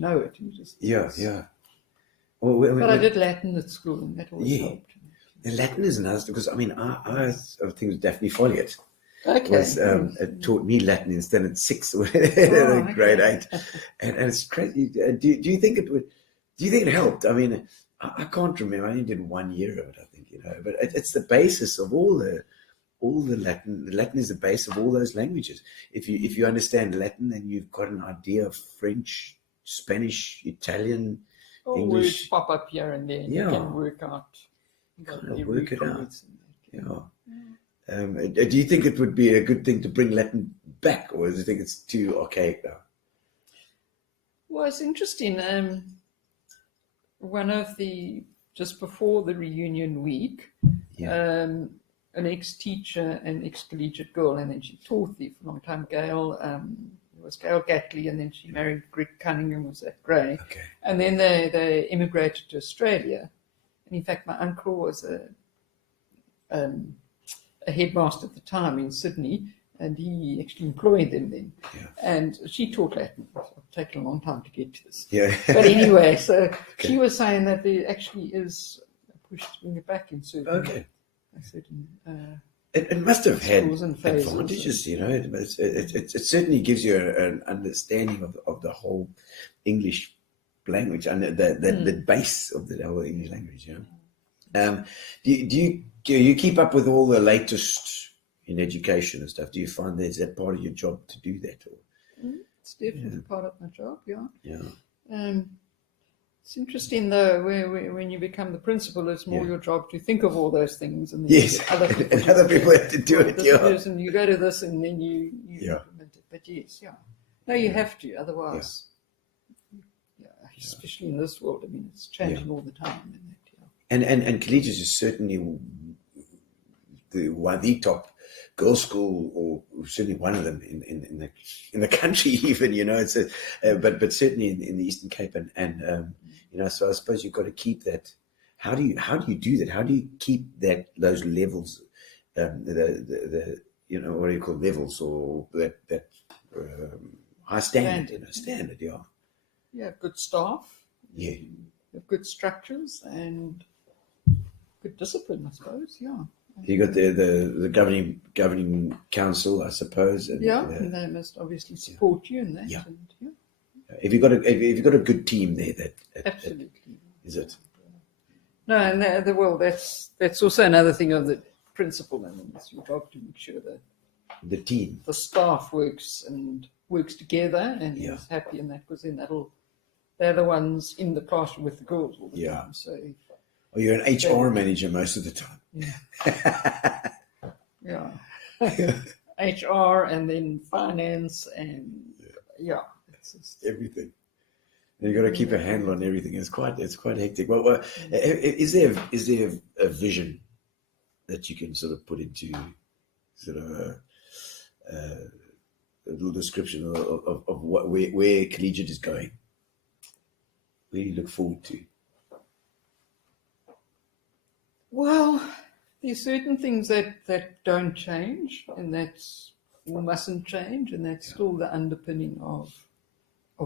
know it. Well, I did Latin at school, and that always helped. And Latin is nice because I think it was Daphne Folliott. Okay. It taught me Latin instead of 6 grade 8, and it's crazy. Do you think it would? Do you think it helped? I mean, I can't remember. I only did 1 year of it, I think, but it's the basis of all the Latin. Latin is the base of all those languages. If you understand Latin, then you've got an idea of French, Spanish, Italian, English. Words pop up here and there. You can work out. Work it out. Do you think it would be a good thing to bring Latin back, or do you think it's too archaic now? Well, it's interesting. Just before the reunion week, an ex-teacher, an ex-collegiate girl, and then she taught there for a long time, Gail, it was Gail Gatley, and then she married Greg Cunningham, was at Grey. Okay. And then they immigrated to Australia. And in fact, my uncle was a headmaster at the time in Sydney, and he actually employed them then. Yeah. And she taught Latin. It's taken a long time to get to this. Yeah. But anyway, so she was saying that there actually is a push to bring it back in certain it must have had advantages, It certainly gives you an understanding of the whole English language and the base of the whole English language. Do you keep up with all the latest in education and stuff? Do you find is that part of your job to do that? Or? It's definitely part of my job. It's interesting though, when you become the principal, it's more your job to think of all those things, and then other people have to do it. And you go to this, and then you implement it. But you have to, otherwise, especially in this world. I mean, it's changing all the time. And collegiate is certainly the top girls' school, or certainly one of them in the country. Even it's but certainly in the Eastern Cape, and so I suppose you've got to keep that. How do you do that? How do you keep those levels, the what do you call levels, or that high standard, standard, yeah. Yeah, good staff. Yeah. Good structures and good discipline, I suppose. Yeah. You got the governing council, I suppose. And, and they must obviously support you in that. Yeah. And, If you've got a good team there, absolutely. Is it? No, and that's also another thing of the principle. I mean, it's your job to make sure that The team. the staff works together and Yeah. is happy, and that, because then they're the ones in the classroom with the girls all the time. So Well, you're an HR manager most of the time. yeah. HR and then finance and it's just, Everything. And you've got to keep a handle on everything. It's quite hectic. Well, is there a vision that you can sort of put into sort of a little description of where Collegiate is going? Where do you look forward to? well, there's certain things that don't change, and that's mustn't change, and that's still the underpinning of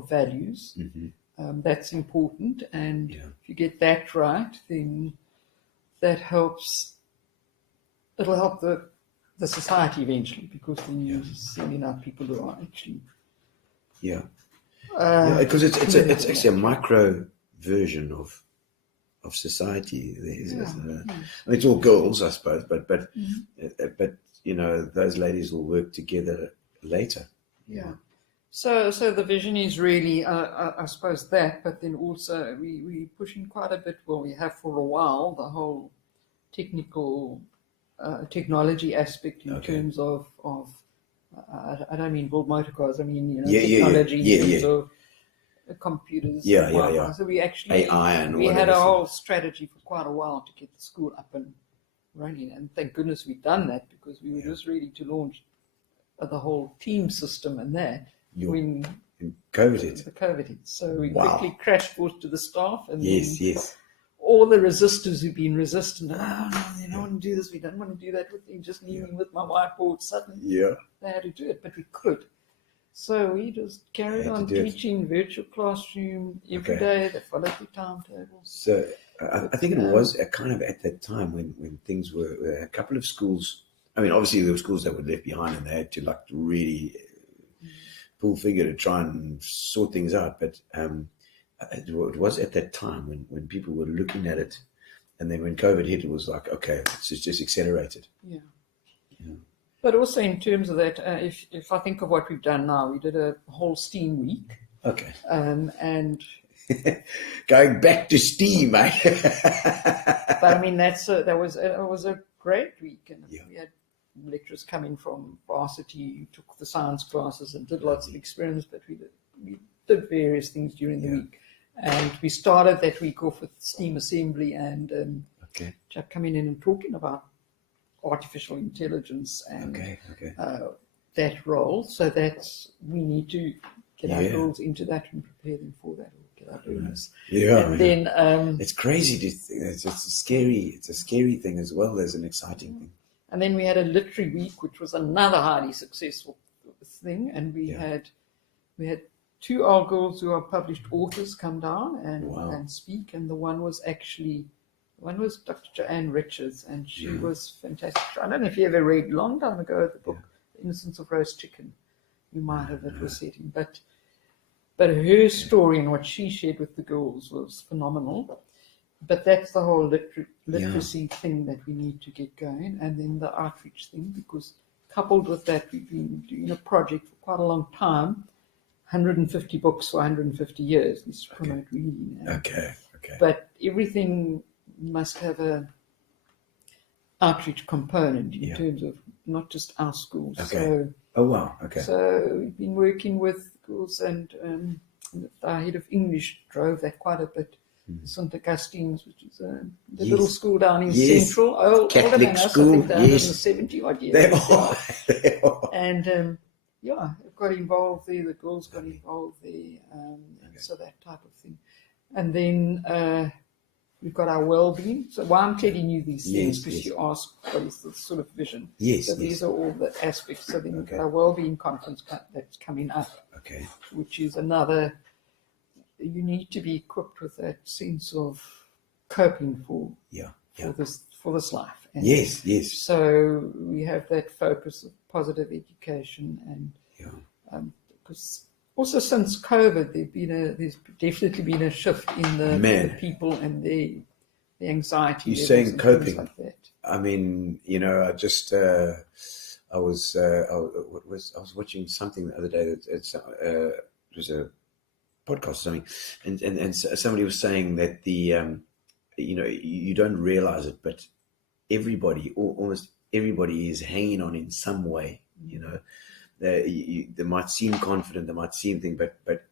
values. Mm-hmm. That's important, and Yeah. if you get that right, then that helps. It'll help the society eventually, because then you're sending out people who are actually because it's actually a micro version of society. It's all girls, I suppose, but those ladies will work together later. Yeah. So the vision is really, I suppose that, but then also we pushing quite a bit. Well, we have for a while the whole technology aspect in terms of I don't mean build motor cars. I mean technology in terms of computers. So we actually AI and we had whatever. a whole strategy for quite a while to get the school up and running, and thank goodness we've done that, because we were just ready to launch the whole team system and that when COVID hit. the COVID hit. So we Wow. quickly crash course to the staff, and Yes, then yes. all the resistors who've been resistant. No, they don't want to do this. We don't want to do that with them. Just leave me with my whiteboard. Suddenly, they had to do it, but we could. So we just carried on teaching virtual classroom every day. They followed the timetables. So I think it was kind of at that time when things were a couple of schools. I mean, obviously there were schools that were left behind, and they had to really pull finger to try and sort things out. But it was at that time when people were looking at it, and then when COVID hit, it was like, okay, it's just accelerated. Yeah. But also in terms of that, if I think of what we've done now, we did a whole STEAM week. Okay. And going back to STEAM, eh? but I mean it was a great week, and we had lecturers coming from varsity who took the science classes and did lots of experiments, but we did various things during the week. And we started that week off with STEAM assembly and chap coming in and talking about artificial intelligence and that role. So that's, we need to get our girls into that and prepare them for that, or get our learners. And then it's crazy to it's a scary thing as well as an exciting thing. And then we had a literary week, which was another highly successful thing, and we had 2 old girls who are published authors come down and speak, and one was Dr. Joanne Richards, and she was fantastic. I don't know if you ever read long time ago the book The Innocence of Roast Chicken. You might have, it was setting, but her story and what she shared with the girls was phenomenal. But that's the whole literacy thing that we need to get going, and then the outreach thing, because coupled with that, we've been doing a project for quite a long time, 150 books for 150 years. We promote reading. Okay. But everything must have a outreach component in terms of not just our schools. Okay. So we've been working with schools, and our head of English drove that quite a bit. St. Augustine's, which is the Yes. little school down in Yes. Central. Older Catholic than us, I school, think they're yes. 170 odd years. They are. They are. And yeah, it got involved there. The girls got involved there, and so that type of thing. And then we've got our wellbeing. So why I'm telling you these things, because you ask what is the sort of vision. Yes, So yes. these are all the aspects. So then we've Okay. got our wellbeing conference that's coming up, Okay. which is another. You need to be equipped with that sense of coping for Yeah. for this life. And Yes, yes. so we have that focus of positive education, and Yeah. because also since COVID, there's definitely been a shift in the people and the anxiety. You're levels saying and coping. things like that. I mean, I just I was watching something the other day that it was a podcast or something, and somebody was saying that you don't realize it, but almost everybody is hanging on in some way. They might seem confident, they might seem thing, but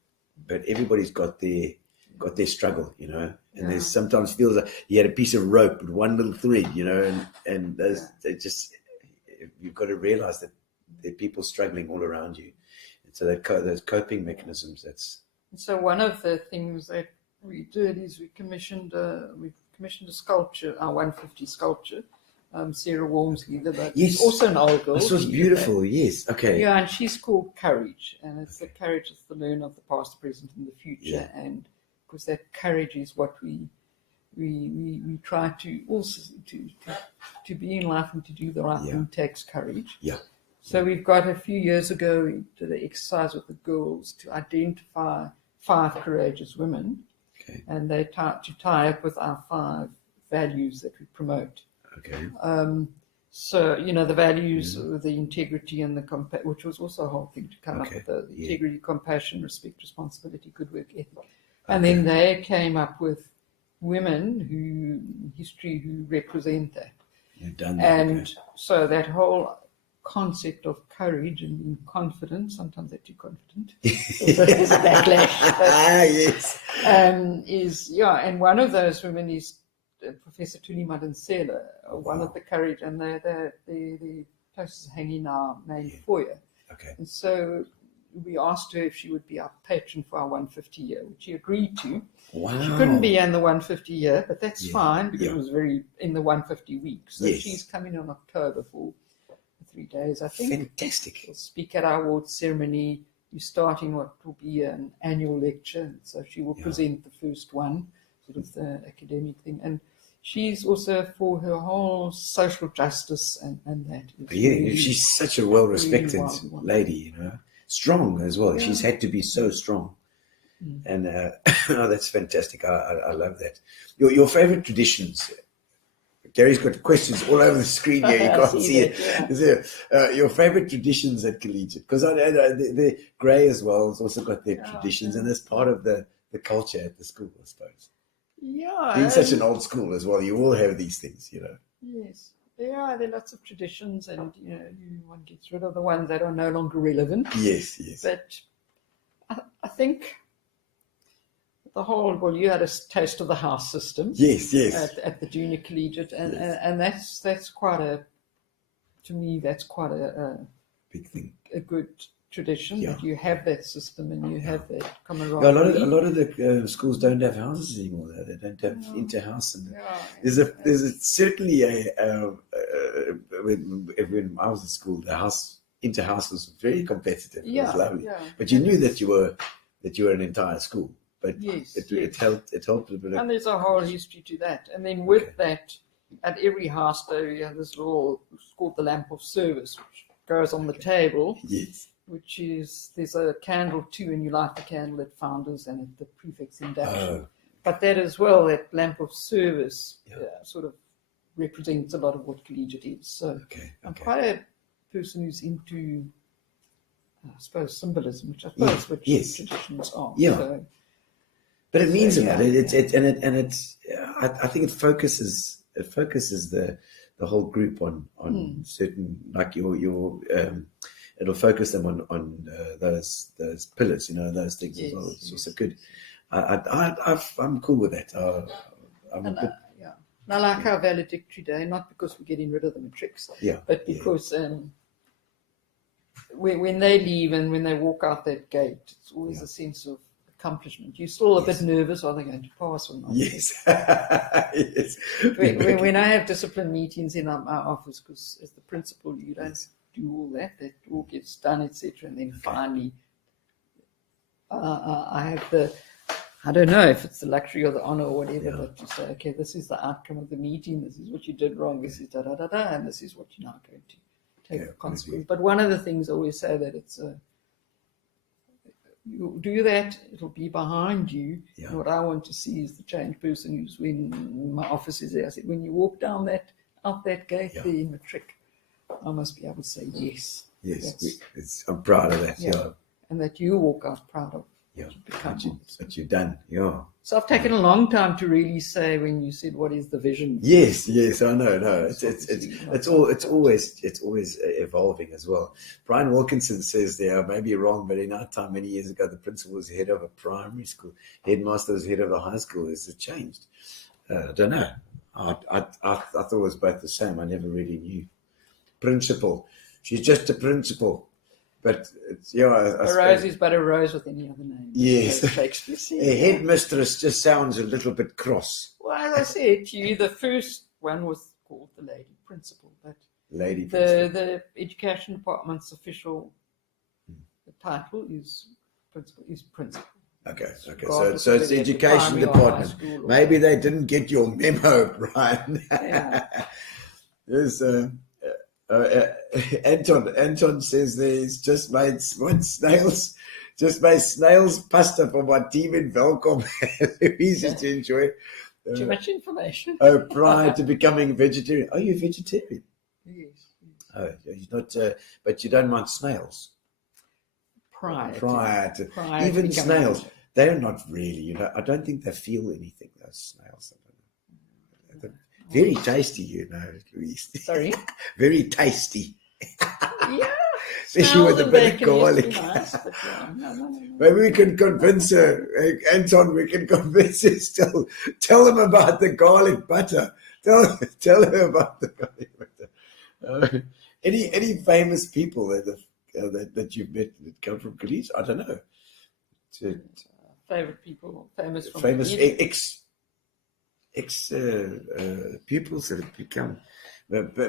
everybody's got their struggle, and there's sometimes feels like you had a piece of rope with one little thread, and they just, you've got to realize that there are people struggling all around you, and so those coping mechanisms. So one of the things that we did is we commissioned a sculpture, our 150 sculpture. Sarah Walmsley, but Yes. also an old girl. This was beautiful. Yes. Okay. Yeah, and she's called Courage, and it's the courage of the learner of the past, the present, and the future. Yeah. And because that courage is what we try to also to be in life and to do the right thing takes courage. Yeah. So we've got a few years ago we did an exercise with the girls to identify 5 courageous women, and they tie up with our 5 values that we promote. Okay. So, the values, the integrity and which was also a whole thing to come up with, the integrity, compassion, respect, responsibility, good work ethic. And then they came up with women who represent that. You've done that. And so that whole concept of courage and being confident, sometimes they're too confident. There's a backlash. Yes. And one of those women is Professor Tuli Madansela, one of the courage, and the place is hanging in our main foyer. Okay. And so we asked her if she would be our patron for our 150 year, which she agreed to. Wow. She couldn't be in the 150 year, but that's fine because Yeah. it was in the 150 week. So Yes. she's coming in October for 3 days, I think. Fantastic. She'll speak at our awards ceremony. We're starting what will be an annual lecture. So she will present the first one, sort of the academic thing. And she's also for her whole social justice and that. Yeah, she's such a well-respected really well. lady, strong as well. She's had to be so strong. And that's fantastic. I love that. Your favorite traditions. Gary's got questions all over the screen here. You can't see it. Your favorite traditions at Collegiate, because I know the Grey as well has also got their traditions, and it's part of the culture at the school, I suppose. Yeah. Being such an old school as well, you all have these things, Yes. There are lots of traditions, and one gets rid of the ones that are no longer relevant. Yes, yes. But I think the whole, you had a taste of the house system. Yes, yes. At the junior collegiate, and that's quite a Big thing. a good tradition that you have that system and you have that camaraderie. Yeah, a lot of the schools don't have houses anymore. They don't have inter-house, and there's certainly when I was at school, the inter-house was very competitive. It was lovely, but you knew that you were an entire school. But it helped a bit. And there's a whole history to that. And then with that, at every house though, you have this little, it's called the lamp of service, which goes on the table. Yes. Which is, there's a candle too, and you light the candle at founders and at the prefect's induction. But that as well, that lamp of service sort of represents a lot of what Collegiate is. So I'm quite a person who's into, I suppose, symbolism, which I suppose what traditions are. Yeah. So, but it means a lot. I think it focuses the whole group on certain, like your it'll focus them on those pillars, those things as well. It's also good. I'm cool with that. I'm a And, bit, yeah. And I like our valedictory day, not because we're getting rid of the matrics, yeah, but because when they leave and when they walk out that gate, it's always a sense of accomplishment. You're still a bit nervous, are they going to pass or not? yes, yes. When I have discipline meetings in my office, because as the principal, you don't do all that all gets done, etc. And then finally, I have I don't know if it's the luxury or the honor or whatever, but you say, okay, this is the outcome of the meeting, this is what you did wrong, this is da-da-da-da, and this is what you're now going to take the consequence. But one of the things I always say that it's you do that, it'll be behind you. Yeah. And what I want to see is the change person who's when my office is there. I said, when you walk out that gate there in matric, I must be able to say yes. Yes, I'm proud of that. Yeah. And that you walk out proud of. Yeah, that you've done. Yeah. So I've taken a long time to really say when you said what is the vision. Yes, I know. No, it's always evolving as well. Brian Wilkinson says there, I may be wrong, but in our time many years ago, the principal was head of a primary school, headmaster was head of a high school. Has it changed? I don't know. I thought it was both the same. I never really knew. Principal, she's just a principal. But it's, a rose is but a rose with any other name. Yes. Shakespeare said. A headmistress just sounds a little bit cross. Well, as I said to you, the first one was called the lady principal, but the education department's official title is principal. Okay. So it's the education department. Maybe they didn't get your memo, Brian. Yeah. There's Anton says he's just made snails pasta for my team in Welkom. Easy to enjoy. Too much information. Prior to becoming vegetarian. Are you vegetarian? Yes. Oh, you're not. But you don't mind snails. Prior to even snails, they're not really. I don't think they feel anything. Those snails. Very tasty, Louise. Sorry? Very tasty. Yeah. Especially with a bit of garlic. Nice, but no. Maybe we can convince her, Anton, tell them about the garlic butter. Tell her about the garlic butter. Any famous people that you've met that come from Collegiate? I don't know. Favorite people, famous pupils that have become.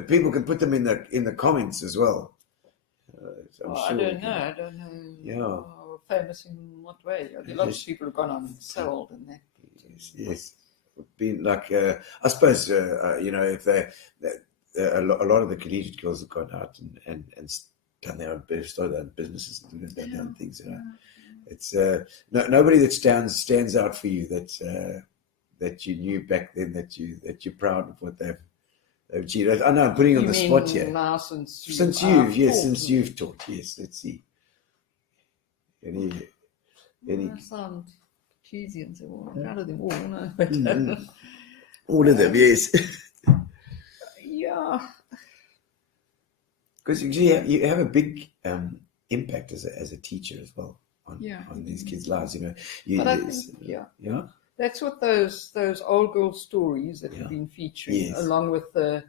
People can put them in the comments as well. I don't know. Yeah. Famous in what way? Lots of people have gone on and sold and that. Yes. Been like I suppose if they a lot of the collegiate girls have gone out and done their own businesses and done their own things. It's nobody that stands out for you that you knew back then that you're proud of what they've achieved. I know I'm putting you on the spot here. Now since you've taught. Yes, let's see. Any I sound cheesy and say, well, I'm proud of them all, no? All of them, yes. Yeah. Because you have a big impact as a teacher as well on these kids' lives. But I think, that's what those old girl stories that have been featuring, along with the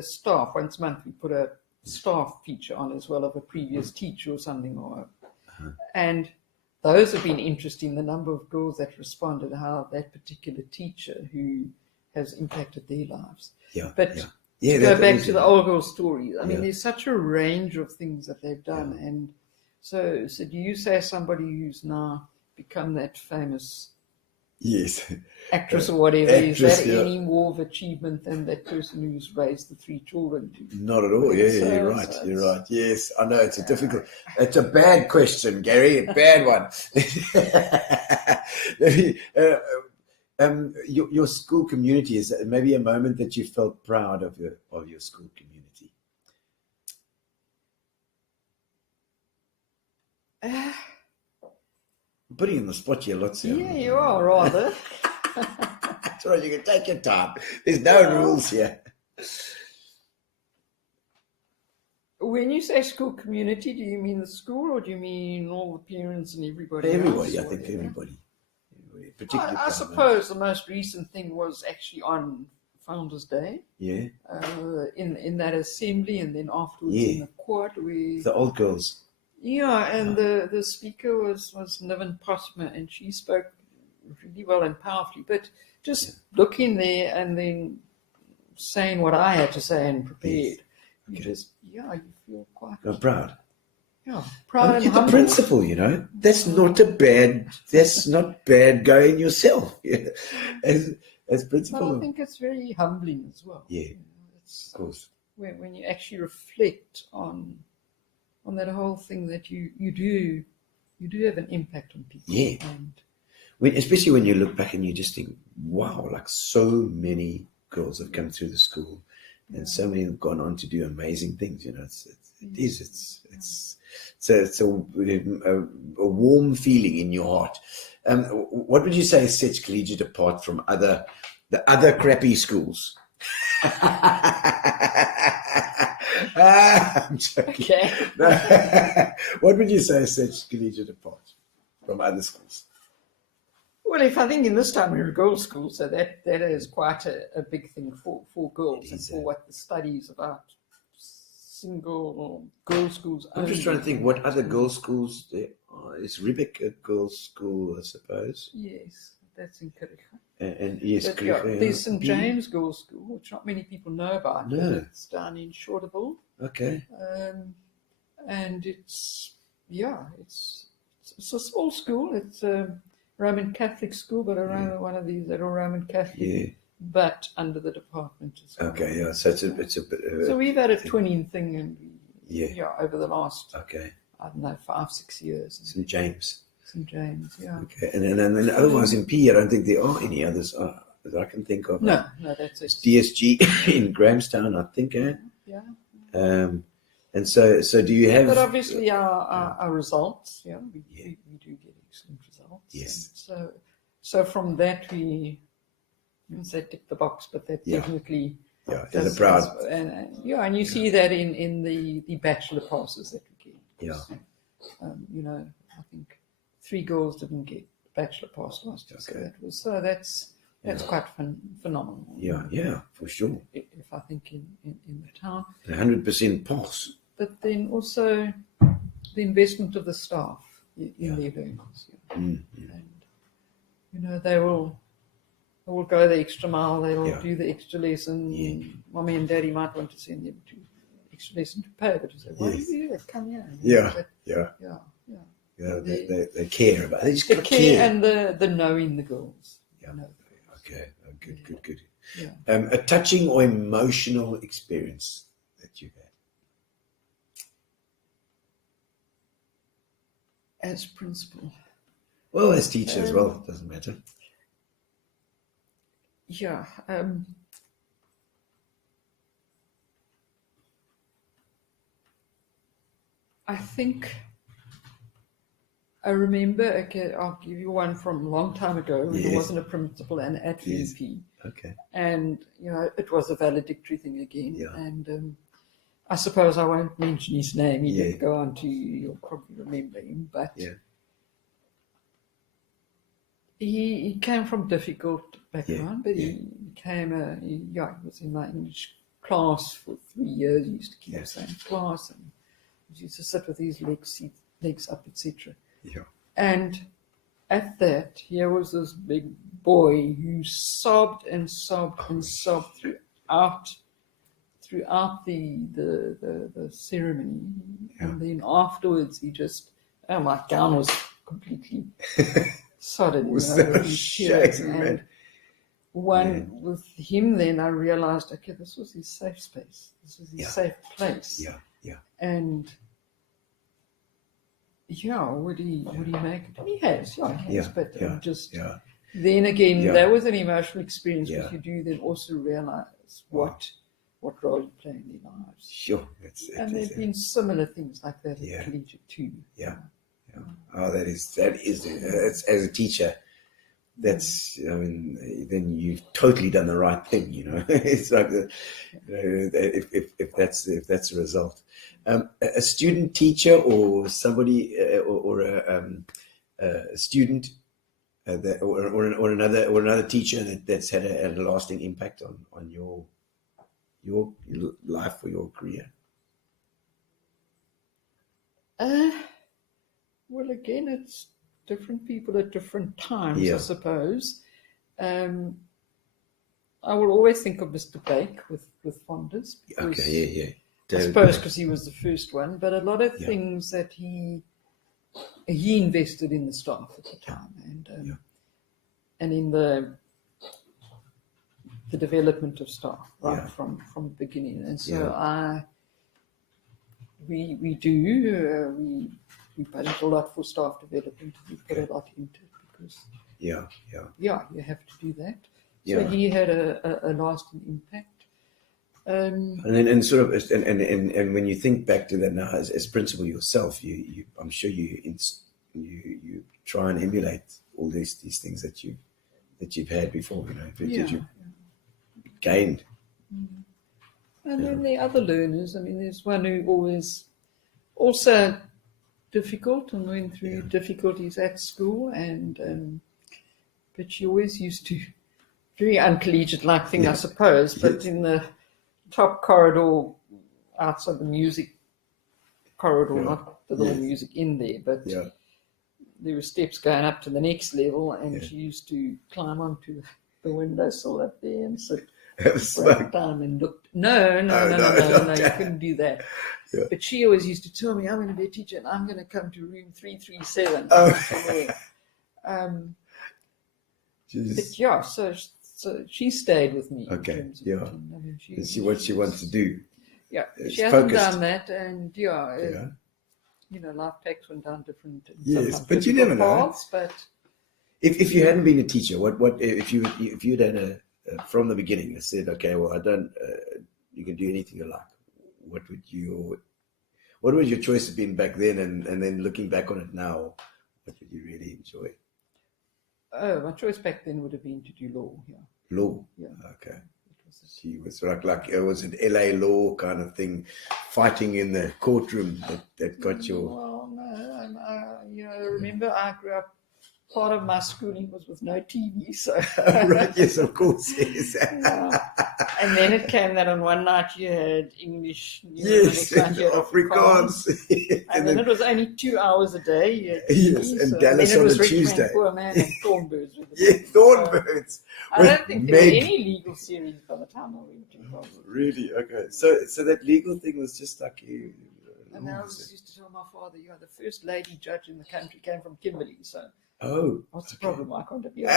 staff. Once a month we put a staff feature on as well of a previous teacher or something, and those have been interesting. The number of girls that responded, how that particular teacher who has impacted their lives. But to go back to the old girl stories, I mean, there's such a range of things that they've done, and so do you say somebody who's now become that famous? Yes. Actress or whatever, is that any more of achievement than that person who's raised the 3 children? Not at all. You're right. You're right. Yes, I know it's it's a bad question, Gary, a bad one. Your school community, is maybe a moment that you felt proud of your school community? Putting you on the spot here lots. Yeah, you are rather. That's right, you can take your time. There's no rules here. When you say school community, do you mean the school or do you mean all the parents and everybody? Everybody, I think everybody. particular I time? suppose the most recent thing was actually on Founders Day. Yeah. In that assembly, and then afterwards Yeah. in the court, The old girls. and the speaker was Niven Potmer, and she spoke really well and powerfully. But just looking there and then saying what I had to say and prepared, you just you feel quite Proud. proud and You're the humble. principal, you know. That's not bad going yourself. As But principal. I think it's very humbling as well. Yeah. You know, it's, Of course. when you actually reflect on that whole thing that you do have an impact on people. Yeah. And Especially when you look back and you just think, wow, like so many girls have come through the school, and so many have gone on to do amazing things. You know, it's a warm feeling in your heart. What would you say sets Collegiate apart from the other crappy schools? I'm joking. Okay. What would you say sets Collegiate apart from other schools? Well, if I think in this time we're a girls' school, so that is quite a big thing for girls and for what the studies about single girls' schools. I'm just trying to think what other girls' schools there are. Is Riebeck a girls' school, I suppose? Yes, that's in Kirchhoff. And yes, But, there's St. James Girls' School, which not many people know about. No. But it's down in Shorterville. Okay. And it's a small school. It's a Roman Catholic school, but around one of these that are Roman Catholic, Yeah. but under the department as well. Okay. Yeah. So it's a bit. So we've had a twinning thing, and over the last Okay. I don't know 5-6 years. St. James. St. James, yeah. Okay. And then otherwise in P, I don't think there are any others that I can think of. No, that's it. It's DSG in Grahamstown, I think. Yeah. And so do you have? But obviously our results, we do get excellent results. Yes. And so from that we wouldn't say tick the box, but that definitely is a proud. And you see that in the bachelor passes that we get. Yeah. I think 3 girls didn't get bachelor pass last year. Okay. So that's quite phenomenal. Yeah, for sure. If I think in the town. 100% pass. But then also the investment of the staff in their learners. Mm-hmm. And they will go the extra mile. They will do the extra lesson. Yeah. Mommy and daddy might want to send them to extra lesson to pay, but to say, why do you do that? Come here. They care about it. They just The got care and the knowing the girls. Yeah. Okay. Good. Yeah. A touching or emotional experience that you've had. As principal. Well, as teacher as well, it doesn't matter. Yeah. I think I remember, I'll give you one from a long time ago when I wasn't a principal and at VP. Okay. And, it was a valedictory thing again. Yeah. And I suppose I won't mention his name. He did go on to, you'll probably remember him, but he came from difficult background, but he came, he was in my English class for 3 years. He used to keep the same class, and he used to sit with his legs up, etc. Yeah. And at that, here was this big boy who sobbed and sobbed and sobbed throughout the ceremony, and then afterwards he just, my gown was completely sodded. Was with that his shame, tears. man? And with him, then I realized, okay, this was his safe space. This was his safe place. Yeah. And would he make it? And he has, but then again, that was an emotional experience, which you do then also realize what role you play in their lives. Sure. And there have been similar things like that at Collegiate too. Yeah. Oh, that is as a teacher, then you've totally done the right thing, It's like if that's the result. A student teacher or somebody or a student or another teacher that's had a lasting impact on your life or your career? Well, again, it's different people at different times, I suppose. I will always think of Mr. Bake with fondness. Okay, I suppose because he was the first one, but a lot of things that he invested in the staff at the time, and in the development of staff from the beginning. And so we budget a lot for staff development. We put a lot into it because you have to do that. So he had a lasting impact. And when you think back to that now as principal yourself, you I'm sure you try and emulate all these things that you've had before, that you gained. And then the other learners, I mean, there's one who always also difficult and went through difficulties at school, but she always used to, very uncollegiate-like thing, I suppose, but in the top corridor outside the music corridor, not the little music in there, but there were steps going up to the next level, and she used to climb onto the windowsill up there and sit down and look. No, you couldn't do that. But she always used to tell me, I'm going to be a teacher and I'm going to come to room 337. But so she stayed with me. Okay, I mean, she what she wants to do. Yeah, she hasn't done that, and life packs went down different. But you never paths, know. But if you hadn't been a teacher, what if you'd had from the beginning said, okay, well, I don't, you can do anything you like. What would your choice have been back then, and then looking back on it now, what would you really enjoy? Oh, my choice back then would have been to do law. Law. Yeah. Okay. She was like it was an LA law kind of thing, fighting in the courtroom that got your. Well, no, I remember I grew up. Part of my schooling was with no TV, so right, yes, of course, yes. And then it came that on one night you had English, yes, and Afrikaans, and then it was only 2 hours a day. You had TV, and Dallas on a Tuesday. Poor Man and Thornbirds. Thornbirds. I don't think there were any legal series by the time I went to college. Really? Okay. So that legal thing was just like you. And I always used to tell my father, the first lady judge in the country came from Kimberley, so. Oh, what's the problem? I can't have you.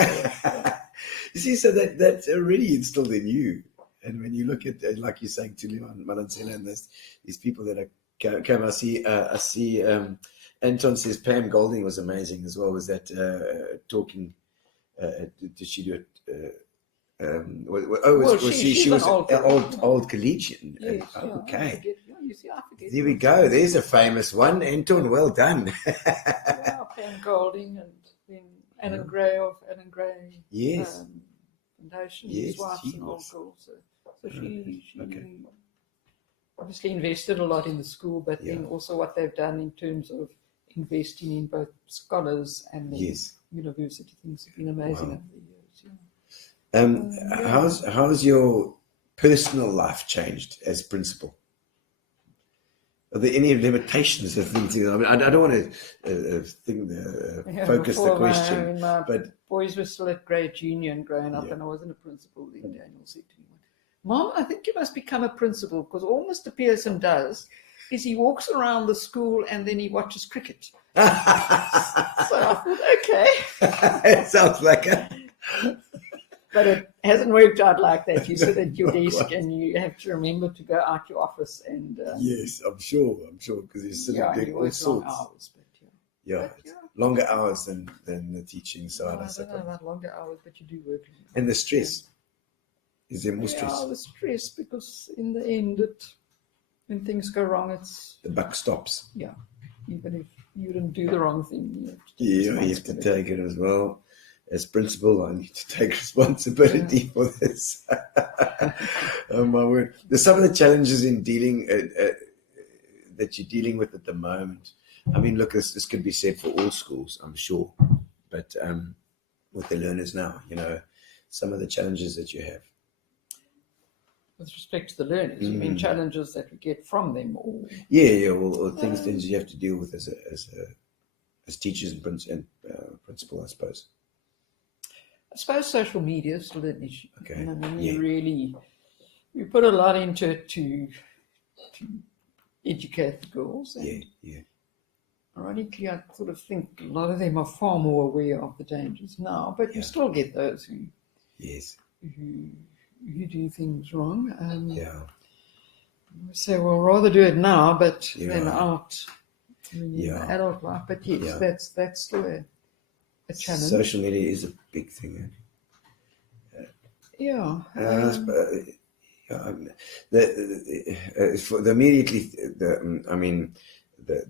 You see, so that's already instilled in you. And when you look at, like you're saying, Tuliman, Malansela, and these people that are come, I see. Anton says Pam Golding was amazing as well. Was that talking? Did she do it? She was an old collegian. Yes, okay. You see, I forget. There we go. There's a famous one. Anton, well done. Pam Golding and then Alan Gray of Alan Gray. Yes. Foundation. His wife's an old girl. So she obviously invested a lot in the school, but then also what they've done in terms of investing in both scholars and the university things have been amazing over the years. How's your personal life changed as principal? Are there any limitations of things? I mean, I don't want to focus the question. But boys were still at grade junior and growing up, and I wasn't a principal then. Daniel said to me, "Mom, I think you must become a principal, because all Mr. Pearson does is he walks around the school and then he watches cricket." So I thought, okay. It sounds like a... But it hasn't worked out like that. You sit at your desk and you have to remember to go out your office and... yes, I'm sure, because you're sitting doing all sorts. Hours, longer hours than the teaching side, I suppose. I don't know about longer hours, but you do work. And the stress. Is there more stress? Yeah, the stress, because in the end, when things go wrong, it's... The buck stops. Yeah, even if you didn't do the wrong thing. You have to take it as well. As principal, I need to take responsibility for this. Oh my word! There's some of the challenges in dealing that you're dealing with at the moment. I mean, look, this could be said for all schools, I'm sure. But with the learners now? You know, some of the challenges that you have. With respect to the learners, you mean challenges that we get from them, or Yeah, or things you have to deal with as teachers and principal, I suppose. I suppose social media is still an issue. Okay. And I mean, we put a lot into it to educate the girls. And Yeah. ironically, I sort of think a lot of them are far more aware of the dangers now, but you still get those who do things wrong. We say, well, rather do it now, but then out in the adult life. But yes, that's still a challenge. Social media is a big thing.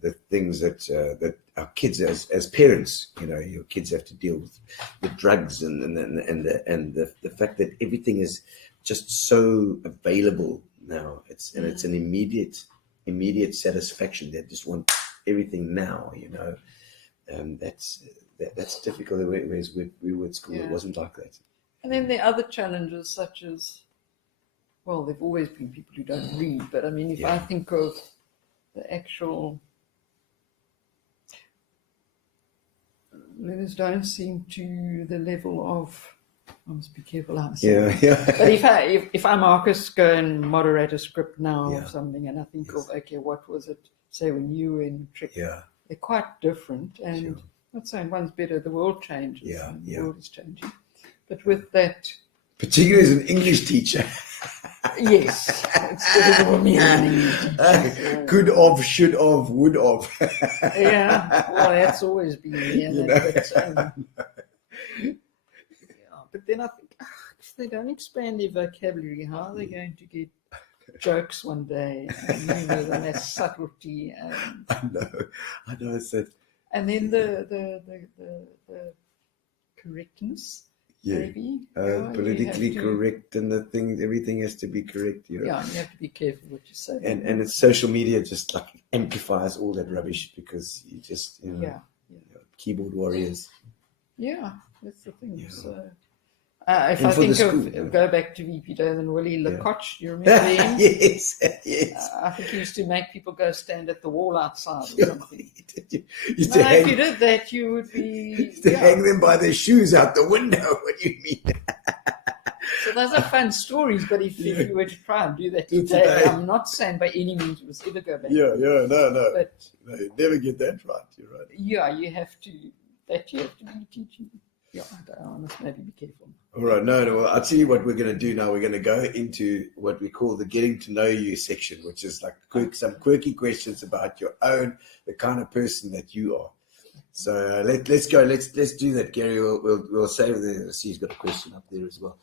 The things that our kids as parents, you know, your kids have to deal with the drugs and the fact that everything is just so available now. It's an immediate satisfaction. They just want everything now, you know, and that's difficult. Whereas we were at school, it wasn't like that. And then there are other challenges such as, well, there've always been people who don't read, but I mean, if I think of the actual learners don't seem to the level of, I must be careful how I say it. But if I, Marcus, go and moderate a script now or something, and I think of, okay, what was it, say, when you were in the trick, they're quite different, and I'm not saying one's better, the world changes, and the world is changing. But with that... Particularly as an English teacher. Yes. It's difficult for me as an English teacher. Could of, should of, would of. Yeah, well, that's always been there. But then I think, if they don't expand their vocabulary, how are they going to get jokes one day? And that subtlety. And, I know. It's that. And then the correctness. Maybe politically correct, and everything has to be correct. You know? Yeah, you have to be careful what you say. And it's social media just like amplifies all that rubbish because you just keyboard warriors. Yeah, that's the thing. Yeah. So, if I think of go back to VP then Willie Lecoch, you remember him? Yes. I think he used to make people go stand at the wall outside or something. If you did that, you would be... hang them by their shoes out the window. What do you mean? So those are fun stories, but if you were to try and do that today, I'm not saying by any means it was ever go back. No. But you never get that right. You're right. Yeah, you have to be teaching. Yeah, I must maybe be careful. All right, no. Well, I'll tell you what we're going to do now. We're going to go into what we call the getting to know you section, which is like some quirky questions about your own, the kind of person that you are. So let's go. Let's do that, Gary. We'll save the. See, he's got a question up there as well.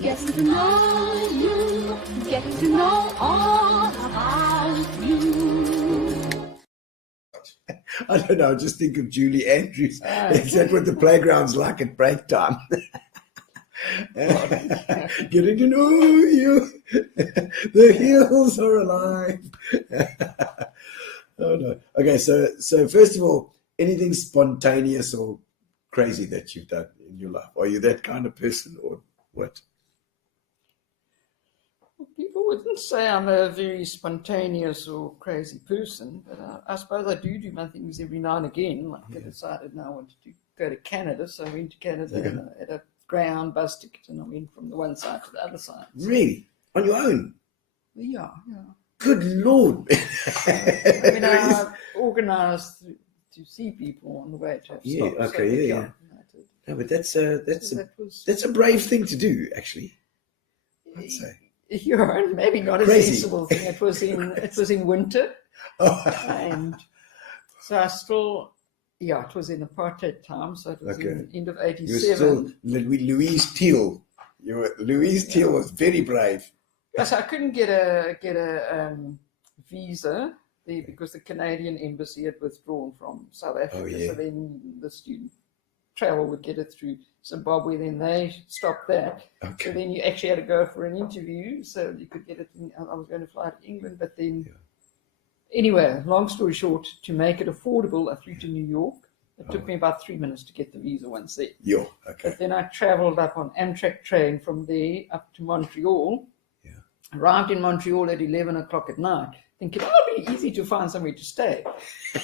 Get to know you, get to know all about you. I don't know. Just think of Julie Andrews. Is that what the playground's like at break time? Getting to know you. The hills are alive. Oh no. Okay, so first of all, anything spontaneous or crazy that you've done in your life? Are you that kind of person or what? People wouldn't say I'm a very spontaneous or crazy person, but I suppose I do my things every now and again. Like I decided now I wanted to go to Canada, so I went to Canada at a Greyhound bus ticket, and I went from the one side to the other side. So, really? On your own? Yeah. Good Lord. I mean, I organised to see people on the way to have stops. No, but that's a brave thing to do, actually. I'd say. Yeah, maybe not crazy. A sensible thing. It was in winter, and so I still. Yeah, it was in apartheid time, so it was in the end of '87. You were still Louise Teal. Louise Teal was very brave. Yes, I couldn't get a visa there because the Canadian embassy had withdrawn from South Africa. So then the student travel would get it through Zimbabwe. Then they stopped that. So then you actually had to go for an interview so you could get it. I was going to fly to England, but then. Anyway, long story short, to make it affordable, I flew to New York It took me about 3 minutes to get the visa once there. Yeah, okay. But then I travelled up on Amtrak train from there up to Montreal. Yeah. Arrived in Montreal at 11 o'clock at night, thinking, oh, it'll be easy to find somewhere to stay.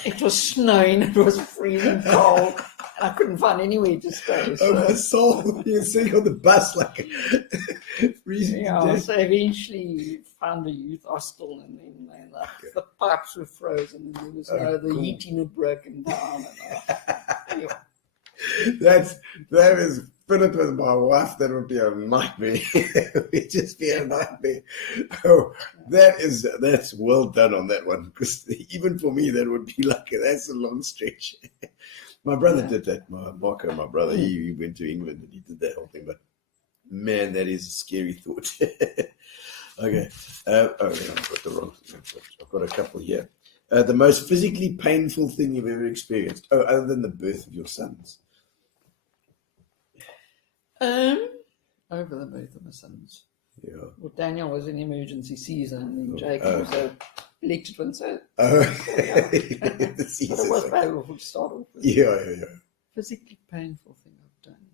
It was snowing, it was freezing cold, and I couldn't find anywhere to stay. So, Oh, my soul. You're sitting on the bus like freezing to death. so eventually found a youth hostel, and then the pipes were frozen, and there was the cool. heating had broken down. Anyway. That is put it with my wife, that would be a nightmare. It would just be a nightmare. Oh, that's well done on that one, because even for me that would be like that's a long stretch. My brother did that. Marco, my brother, he went to England and he did that whole thing. But man, that is a scary thought. Okay. I've got the wrong thing. I've got a couple here. The most physically painful thing you've ever experienced, other than the birth of your sons. Over the birth of my sons. Yeah. Well, Daniel was in emergency season, and then Jake was a elected one, so The but it was seasons. painful to start off with. Yeah. Physically painful thing I've done.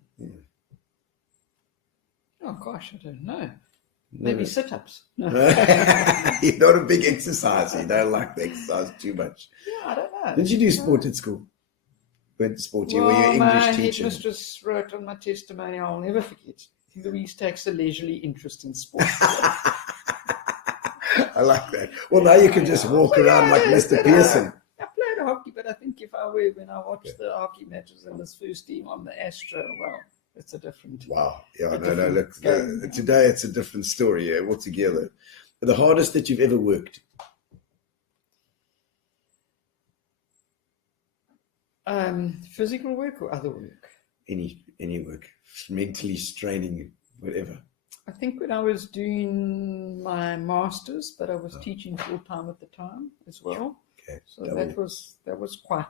Oh gosh, I don't know. Maybe sit-ups. No. You're not a big exerciser. You don't like the exercise too much. Yeah, I don't know. Did you do sport at school? Went to sport. You were Well, your my English teacher. headmistress wrote on my testimony, I'll never forget, Louise takes a leisurely interest in sport. I like that. Well, now you can just walk around like Mr. Pearson. I played hockey, but I think if I were, when I watched the hockey matches in this first team on the Astro, well, it's a different. Wow. Yeah, a no, different look, game. today it's a different story altogether. The hardest that you've ever worked? Physical work or other work? Any work, mentally straining, whatever. I think when I was doing my master's, but I was teaching full time at the time as well. Okay. So that was quite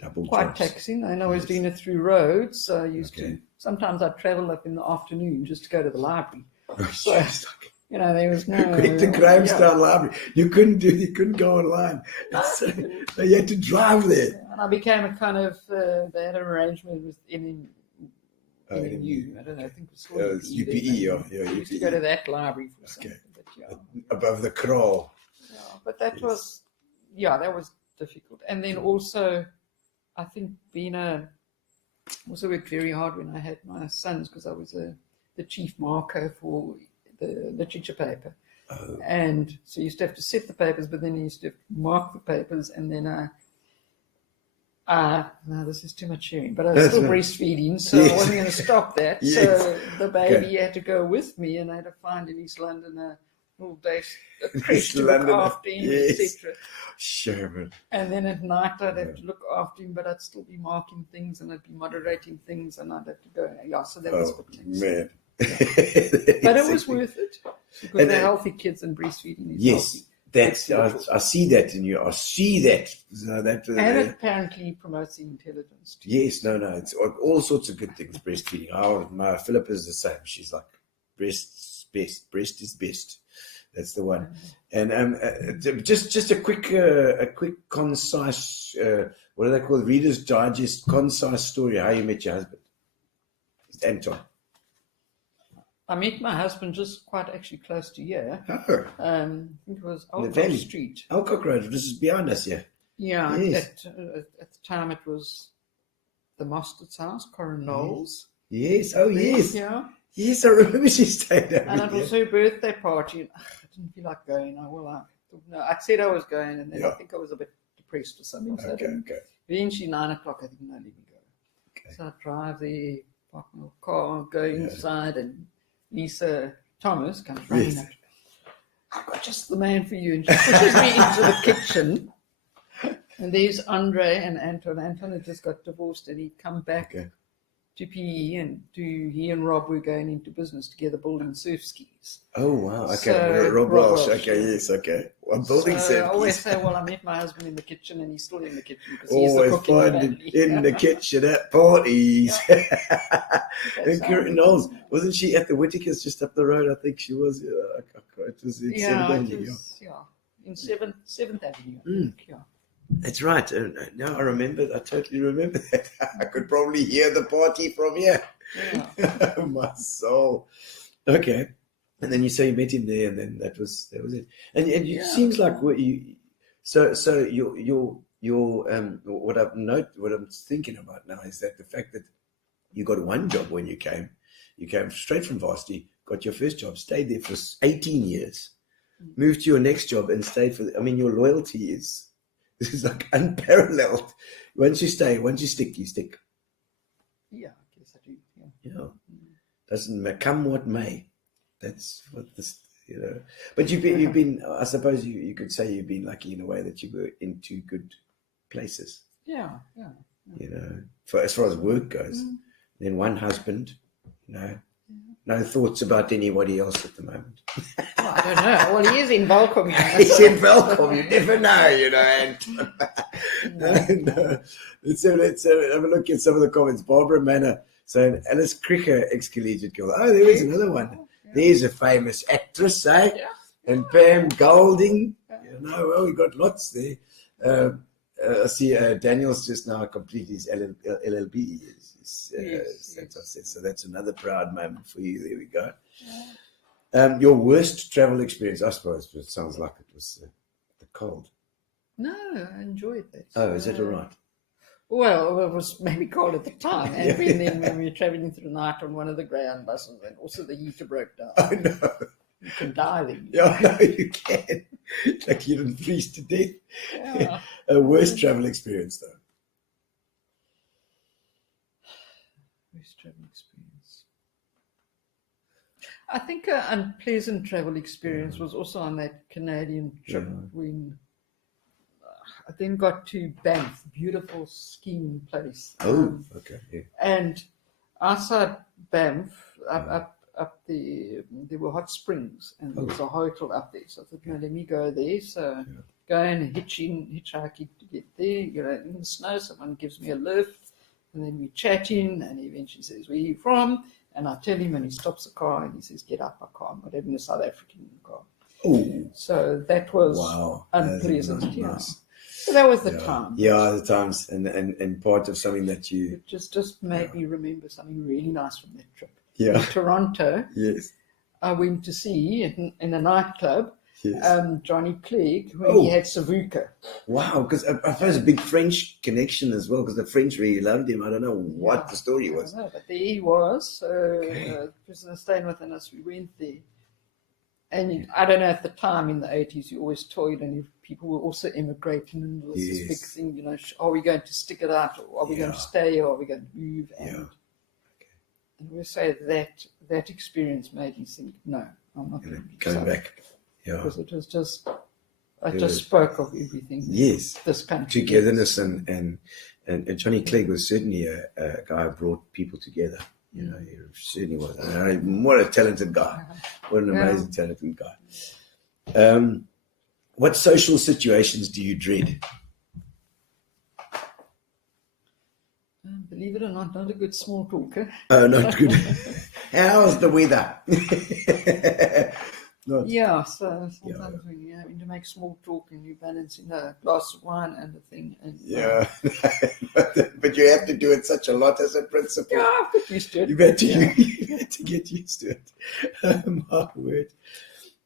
Double quite jobs. taxing. And I was doing it through Rhodes. So I used Okay. to, sometimes I'd travel up in the afternoon just to go to the library. So, Just there was no. quick to Grahamstown Library. You couldn't go online. So you had to drive there. And I became a kind of, they had an arrangement with NNU. I don't know, I think it was UPE, I used to go to UPE. that library for something. But, Above the crawl. but that was difficult. And then also, I think also worked very hard when I had my sons, because I was the chief marker for the literature paper. Oh. And so you used to have to set the papers, but then you used to mark the papers, and then no, this is too much sharing, but I was still breastfeeding, so I wasn't going to stop that. Yes. So the baby had to go with me, and I had to find in East London a little day, a creche to look after him, etc. Sure. And then at night I'd have to look after him, but I'd still be marking things, and I'd be moderating things, and I'd have to go. Yeah, so that was a bit tense. Man. But it was worth it, because they're healthy kids, and breastfeeding is healthy. I see that in you. I see that. So that And it apparently promotes intelligence too. yes, no, it's all sorts of good things. Breastfeeding. My Philippa is the same. She's like, breast's best. Breast is best. That's the one. And just a quick concise. What do they call it? Reader's Digest concise story. How you met your husband, Anton. I met my husband just quite actually close to here. Oh. I think it was In the Alcock valley. Street. Alcock Road. This is behind us here. Yeah, Yes. at the time it was the Mostard's house, Corin Knowles. Yes. Oh, yes. Yeah. Yes, I remember she stayed over And it there. was her birthday party. And I didn't feel like going. I said I was going, and then I think I was a bit depressed or something. So Okay. eventually 9 o'clock, I think, no, let me go. Okay. So I drive there, park my car, go inside, and Lisa Thomas comes running up. I've got just the man for you. And she pushes me into the kitchen. And there's Andre and Anton. Anton had just got divorced, and he'd come back to PE, and he and Rob were going into business together, building surf skis. Oh, wow. Okay. So, Rob Rob Welsh. Welsh, Okay, yes, okay. I'm building So I surf always skis. say, well, I met my husband in the kitchen, and he's still in the kitchen because he's the Always cook in the find family. in the kitchen at parties. And how Karen it Knowles, wasn't she at the Whitakers just up the road? I think she was. It was in Yeah, Seven it was, in 7th Avenue, I think, yeah. That's right. Now I remember. I totally remember that. I could probably hear the party from here. Yeah. My soul. Okay. And then you say you met him there, and then that was it. And it seems like what you. So your what I'm thinking about now is that the fact that you got one job when you came straight from varsity, got your first job, stayed there for 18 years, moved to your next job and stayed for. I mean, your loyalty is like unparalleled. Once you stay, once you stick, you stick. Yeah, I guess I do. Yeah. Yeah, doesn't come what may. That's what this, But you've been. I suppose you could say you've been lucky in a way that you were in two good places. Yeah. For as far as work goes. Then one husband. No thoughts about anybody else at the moment. Well, I don't know. Well, he is in Welcome. He's in Welcome. You never know, Anton. No. Let's have a look at some of the comments. Barbara Manor saying Alice Cricker, ex-collegiate girl. Oh, there is another one. There's a famous actress, eh? Yeah. And Pam Golding. Well, we got lots there. I see Daniel's just now completed his LLB. So that's another proud moment for you. There we go. Yeah. Your worst travel experience, I suppose, it sounds like it was the cold. No, I enjoyed that. Oh, is that all right? Well, it was maybe cold at the time. And then when we were travelling through the night on one of the Greyhound buses, and also the heater broke down. Oh, no. You can die then. Yeah, no, you can. Like you didn't freeze to death. Yeah. A worst travel experience, though. Worst travel experience. I think an unpleasant travel experience was also on that Canadian trip when I then got to Banff, beautiful skiing place. Oh, okay. Yeah. And outside Banff, up there were hot springs, and there was a hotel up there. So I thought, let me go there. So go and hitchhiking to get there. In the snow, someone gives me a lift, and then we chatting, and he eventually says, "Where are you from?" And I tell him, and he stops the car, and he says, "Get up, I can't." But I'm a South African car. Oh. So that was unpleasant. Nice. So that was the time. Yeah, the times, and part of something that you just made me remember something really nice from that trip. Yeah. In Toronto. Yes. I went to see in a nightclub Yes. Johnny Clegg when he had Savuka. Wow, because I suppose a big French connection as well, because the French really loved him. I don't know what the story was. I don't know, but there he was. So prisoner staying within us, we went there. And I don't know, at the time in the 80s, you always toyed, and people were also immigrating, and there was this big thing, are we going to stick it out, or are we going to stay, or are we going to move? And we say that experience made me think, no, I'm not going to be coming back. Yeah. Because it was just, I just spoke of everything. Yes. This country. Togetherness and Johnny Clegg was certainly a guy who brought people together. He certainly was. What a talented guy. What an amazing, talented guy. What social situations do you dread? Believe it or not a good small talker. Oh, not good. How's the weather? So sometimes when you're having to make small talk and you're balancing a glass of wine and a thing. And, but you have to do it such a lot as a principal. Yeah, I've got used to it. You had to get used to it. My word.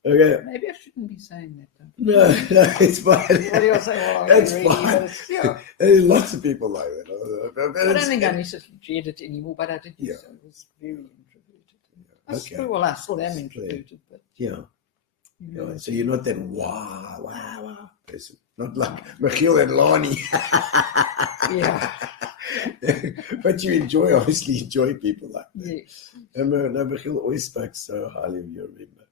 Okay. Maybe I shouldn't be saying that, though. No, it's fine. Everybody say, well, that's really, fine. There's lots of people like that. I don't think I necessarily dread it anymore, but I did used to. I was very introverted. Well, I still am introverted, but so you're not that wow person. Not like Michiel and Lani. But you obviously enjoy people like that. Yes. Michiel always spoke so highly of you, remember.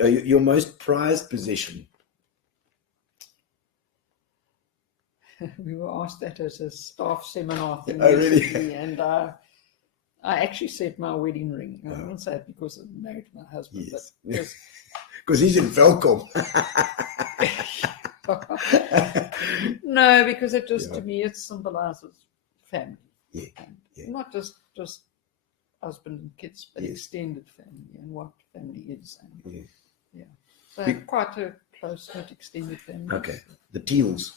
Your most prized possession? We were asked that as a staff seminar thing. Oh, really? And I actually said my wedding ring. I won't say it because I'm married to my husband. Yes. But because he's in Velkom. No, because it just, to me, it symbolizes family. Not just husband and kids, but extended family and what family is. And, so quite a close knit extended family. Okay. The Teals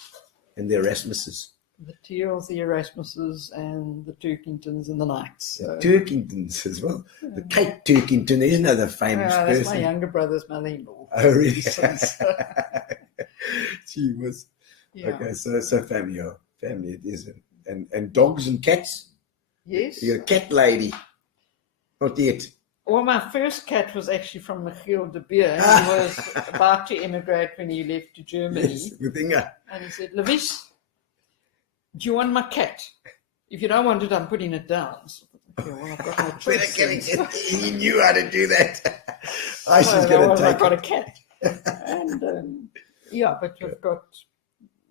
and the Erasmuses. The Tues, the Erasmuses, and the Turkingtons and the Knights. The Turkingtons as well. The Kate Turkington is another famous that's person. my younger brother's mother-in-law. Oh, really? Since, She was. yeah. Okay, so family it is. And dogs and cats? Yes. You're a cat lady. Not yet. Well, my first cat was actually from Michiel de Beer. He was about to emigrate when he left to Germany. Yes, with Inga. And he said, Louise, do you want my cat? If you don't want it, I'm putting it down. So, okay, well, I've got no choice. He knew how to do that. I So was going to I've take got it. a cat. And yeah, but we've got,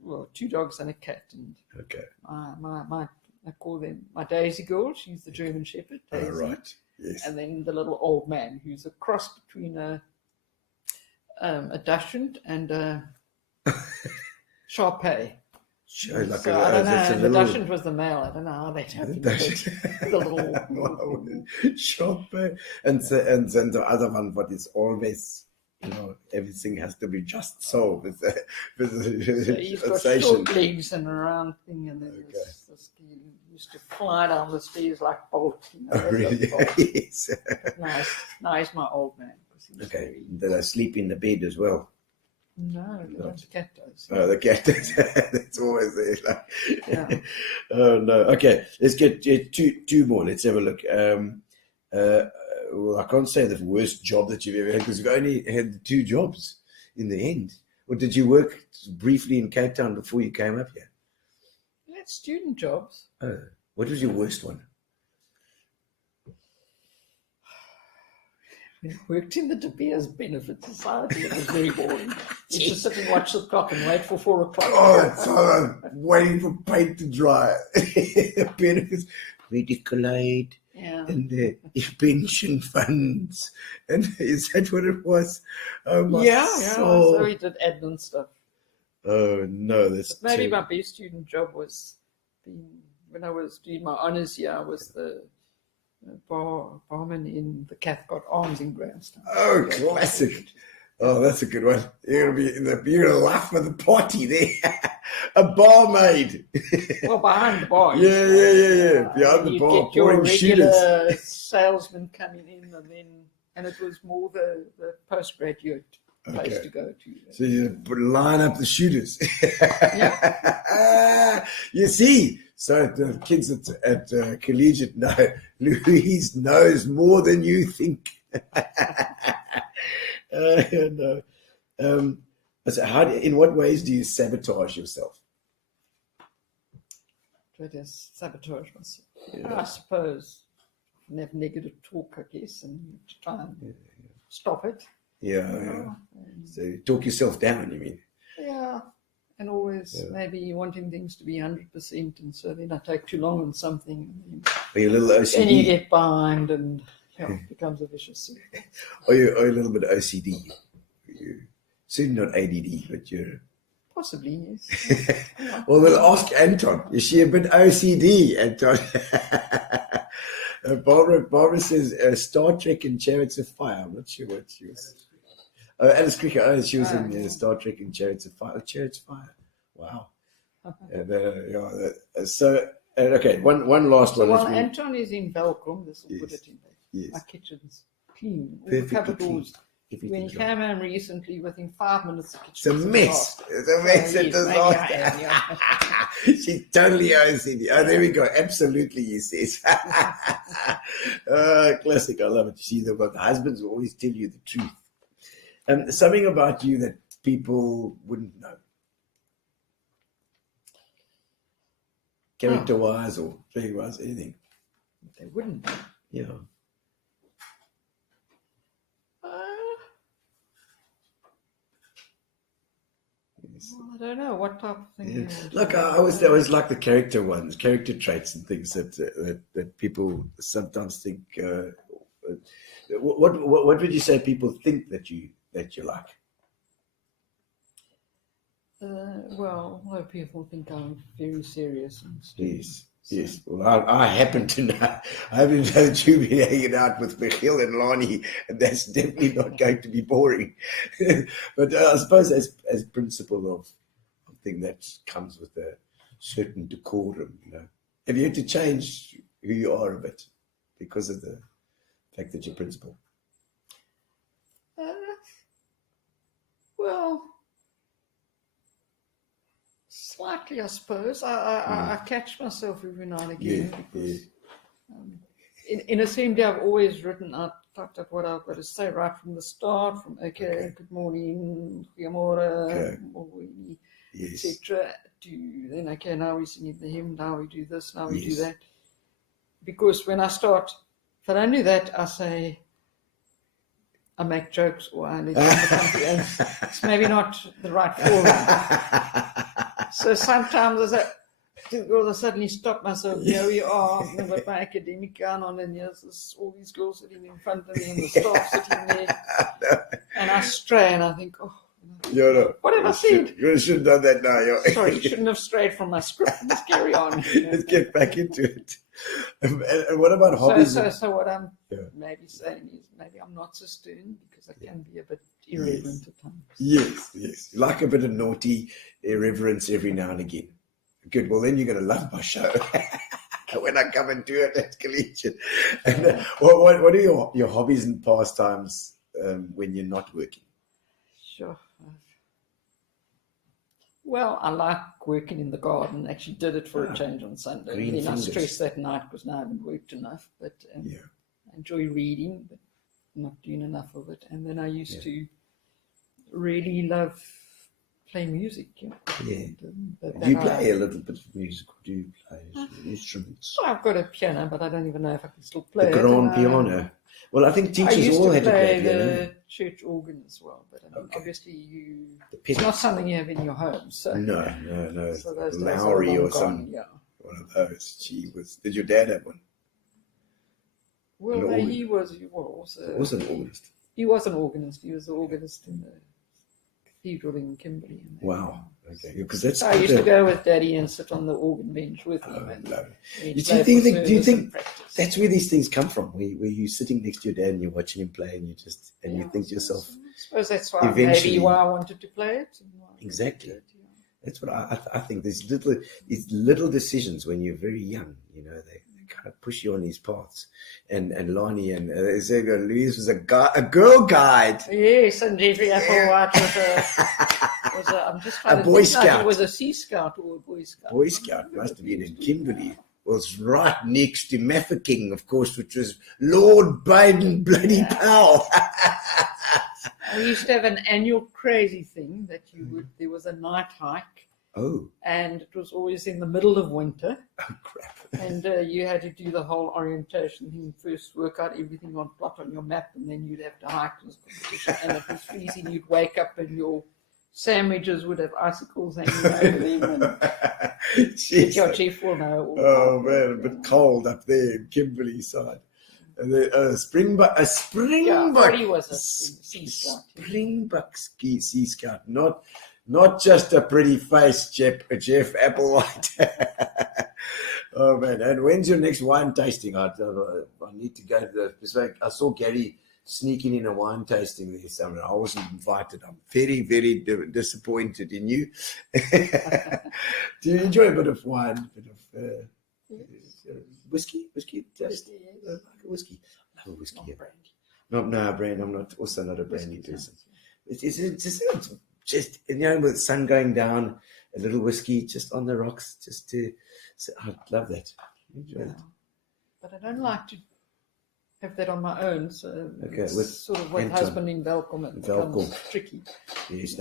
well, 2 dogs and a cat. And Okay. I call them my Daisy girl. She's the German Shepherd. Daisy. All right. Yes. And then the little old man, who's a cross between a Dachshund and a Shar-Pei. Sure, like So I don't know. that's a The little- Dachshund was the male. I don't know how that happened. but the little Shop, and the other one, what is always, everything has to be just so with the So he's got sensation. short legs and a round thing, and then this he used to fly down the stairs like Bolt. Oh, really? Yes. But now he's my old man. 'Cause he was Okay. Did I sleep in the bed as well? No, the cat does. Oh, the cat. That's always there. Like, Yeah. Oh no. Okay, let's get two more. Let's have a look. Well, I can't say the worst job that you've ever had because you've only had 2 jobs in the end. Or did you work briefly in Cape Town before you came up here? I had student jobs. Oh, what was your worst one? I worked in the De Beers Benefit Society. It was very boring. You just sit and watch the clock and wait for 4 o'clock. Oh, it's waiting for paint to dry. Benefits, medical aid, Yeah. and the pension funds. And is that what it was? Oh, my Yeah. soul. So we did admin stuff. Oh, no, that's But maybe terrible. my best student job was when I was doing my honours year. I was the barman in the Cathcart Arms in Grahamstown. Oh, classic. Oh, that's a good one. You're gonna laugh at the party there. A barmaid. Well, behind the bar. Yeah. Behind the You'd bar, get your pouring regular salesman coming in, and it was more the postgraduate place Okay. to go to. So you line up the shooters. Yeah. You see, so the kids at Collegiate know Louise knows more than you think. No. So in what ways do you sabotage yourself? Try to sabotage myself. Yeah. I suppose. And have negative talk, I guess, and try and stop it. Yeah. So you talk yourself down, you mean? Yeah. And always maybe wanting things to be 100%, and so then I take too long on something, and Are you a little then you OCD? get behind, and it becomes a vicious circle. Are you a little bit OCD? You certainly not ADD, but you're. Possibly, yes. Well, we'll ask Anton. Is she a bit OCD, Anton? Barbara says Star Trek and Chariots of Fire. I'm not sure what she was. Oh, Alice Cricket. Oh, she was in Star Trek and Chariots of Fire. Oh, Chariots of Fire. Wow. And, so, okay, one last one. Well, Anton is in Velcom. This will put Yes. it in there. Yes. My kitchen's clean. All the Perfectly cupboard clean. doors. Everything's When he right. came home recently, within 5 minutes, the kitchen It's a was mess. It's a mess. So, It's a yes, maybe I am, disaster. She's totally OCD. Oh, there we go. Absolutely, he says. Classic. I love it. You see, the husbands will always tell you the truth. Something about you that people wouldn't know. Character-wise or thing-wise, anything. They wouldn't. Yeah. Well, I don't know what type of thing. you want to Look, know. I always like the character ones, character traits and things that people sometimes think. What would you say people think that you like? Well, a lot of people think I'm very serious and stuff. Yes. Yes. Well, I happen to know that you've been hanging out with Michiel and Lani, and that's definitely not going to be boring. But I suppose as principle of thing that comes with a certain decorum, Have you had to change who you are a bit because of the fact that you're principal? Well, slightly, I suppose. I catch myself every now and again because, in assembly, I've always typed up what I've got to say right from the start. From good morning, goeiemorgen, etc. To now we sing the hymn, now we do this, now we do that. Because when I start, if I don't do that, I make jokes or I let something else. It's maybe not the right forum. So sometimes I suddenly stop myself. Here we are, I've got my academic gown on, and here's all these girls sitting in front of me and the staff sitting there. And I stray and I think, what have I said? You should have done that now. Sorry, you shouldn't have strayed from my script. Let's carry on. Let's get back into it. And what about hobbies? So what I'm maybe saying is maybe I'm not so stern because I can be a bit irreverent at times. Yes. Like a bit of naughty irreverence every now and again. Good. Well, then you're going to love my show when I come and do it at Collegiate. And what are your hobbies and pastimes when you're not working? Sure. Well, I like working in the garden. Actually did it for a change on Sunday. Then I stressed that night because now I haven't worked enough. But I enjoy reading, but not doing enough of it. And then I used to really love playing music. Do you play a little bit of music? Or do you play instruments? I've got a piano, but I don't even know if I can still play the grand piano. Well, I think teachers all had to play the church organ as well, but obviously it's not something you have in your home. So no. So those Lowry or some one of those. Did your dad have one? Well, he was an organist. He was an organist. He was an organist in the cathedral in Kimberley. Wow. Okay. Because that's. So I used to go with Daddy and sit on the organ bench with him. Do you think that's where these things come from? Where you're sitting next to your dad and you're watching him play, and you think to yourself. I suppose that's why I wanted to play it. Exactly. That's what I think. These little decisions when you're very young, they kind of push you on these paths. And Lani and Louise was a girl guide. Yes, and Jeffrey Applewhite was a I'm just trying a to Boy think Scout. like he was a Sea Scout or a Boy Scout. Boy Scout must have been in Kimberley. Was right next to Mafeking, of course, which was Lord Baden bloody Powell. We used to have an annual crazy thing that there was a night hike. Oh. And it was always in the middle of winter. Oh, crap. And you had to do the whole orientation thing, first work out everything plot on your map, and then you'd have to hike this competition. And if it was freezing, you'd wake up and your sandwiches would have icicles hanging over them. And your chief will know. Oh, man, a bit cold up there in Kimberley side. And then a springbuck was a Sea Scout. Springbok Sea Scout, not just a pretty face, Jeff Applewhite. Oh, man. And when's your next wine tasting? I need to go to I saw Gary sneaking in a wine tasting this summer. I wasn't invited. I'm very, very disappointed in you. Do you enjoy a bit of wine? A bit of whiskey? Just like a whiskey. I love a whiskey. Not brandy. I'm also not a brandy person. It's just with the sun going down, a little whiskey just on the rocks, I love that. Enjoy it. But I don't like to have that on my own. So with sort of with husband in Welkom, it becomes tricky. Yes,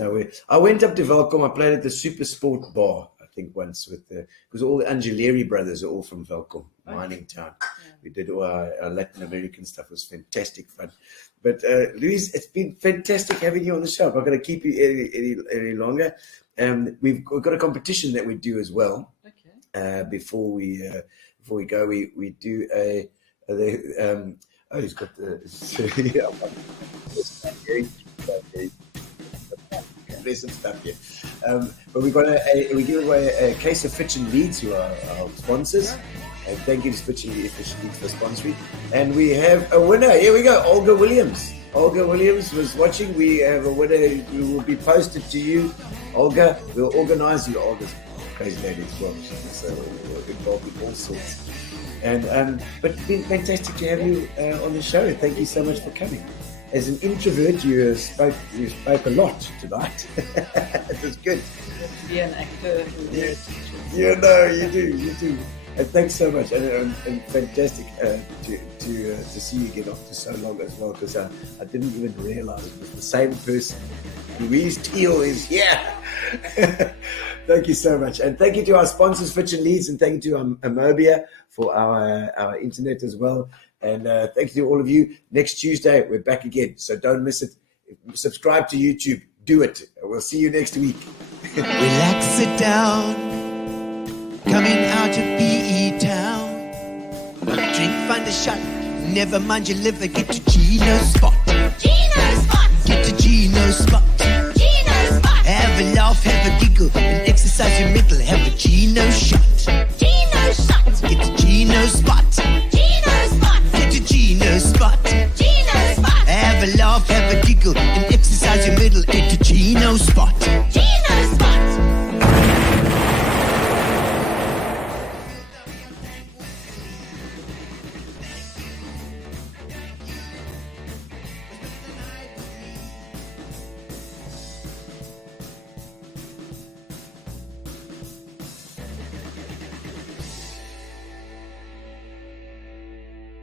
I went up to Welkom. I played at the Super Sport Bar, I think, once because all the Angeleri brothers are all from Welkom, mining town. Yeah. We did all our Latin American stuff. It was fantastic fun. But Louise, it's been fantastic having you on the show. I'm not going to keep you any longer. We've got a competition that we do as well. Okay. Before we go, we do he's got the. There's some stuff here. But we give away a case of Fitch and Leeds, who are our sponsors. And thank you to Fitch and Leeds for sponsoring. And we have a winner. Here we go, Olga Williams. Olga Williams was watching. We have a winner who will be posted to you. Olga, we'll organize you. Olga's a crazy lady as well. She's involved in all sorts. But it's been fantastic to have you on the show. Thank you so much for coming. As an introvert, you spoke a lot tonight. It was good. Be an actor. You do. And thanks so much, and fantastic to see you again after so long as well, because I didn't even realize it was the same person. Louise Teal is here. Thank you so much, and thank you to our sponsors, Fitch and Leeds, and thank you to Amobia for our internet as well, and thank you to all of you. Next Tuesday we're back again, so don't miss it. Subscribe to YouTube. Do it. We'll see you next week. Relax, sit down. Coming out of PE town. Drink, find a shot. Never mind your liver. Get to Gino's spot. Gino Spot! Get to Gino's spot. Gino Spot! Have a laugh, have a giggle, and exercise your mental. Have a Gino shot.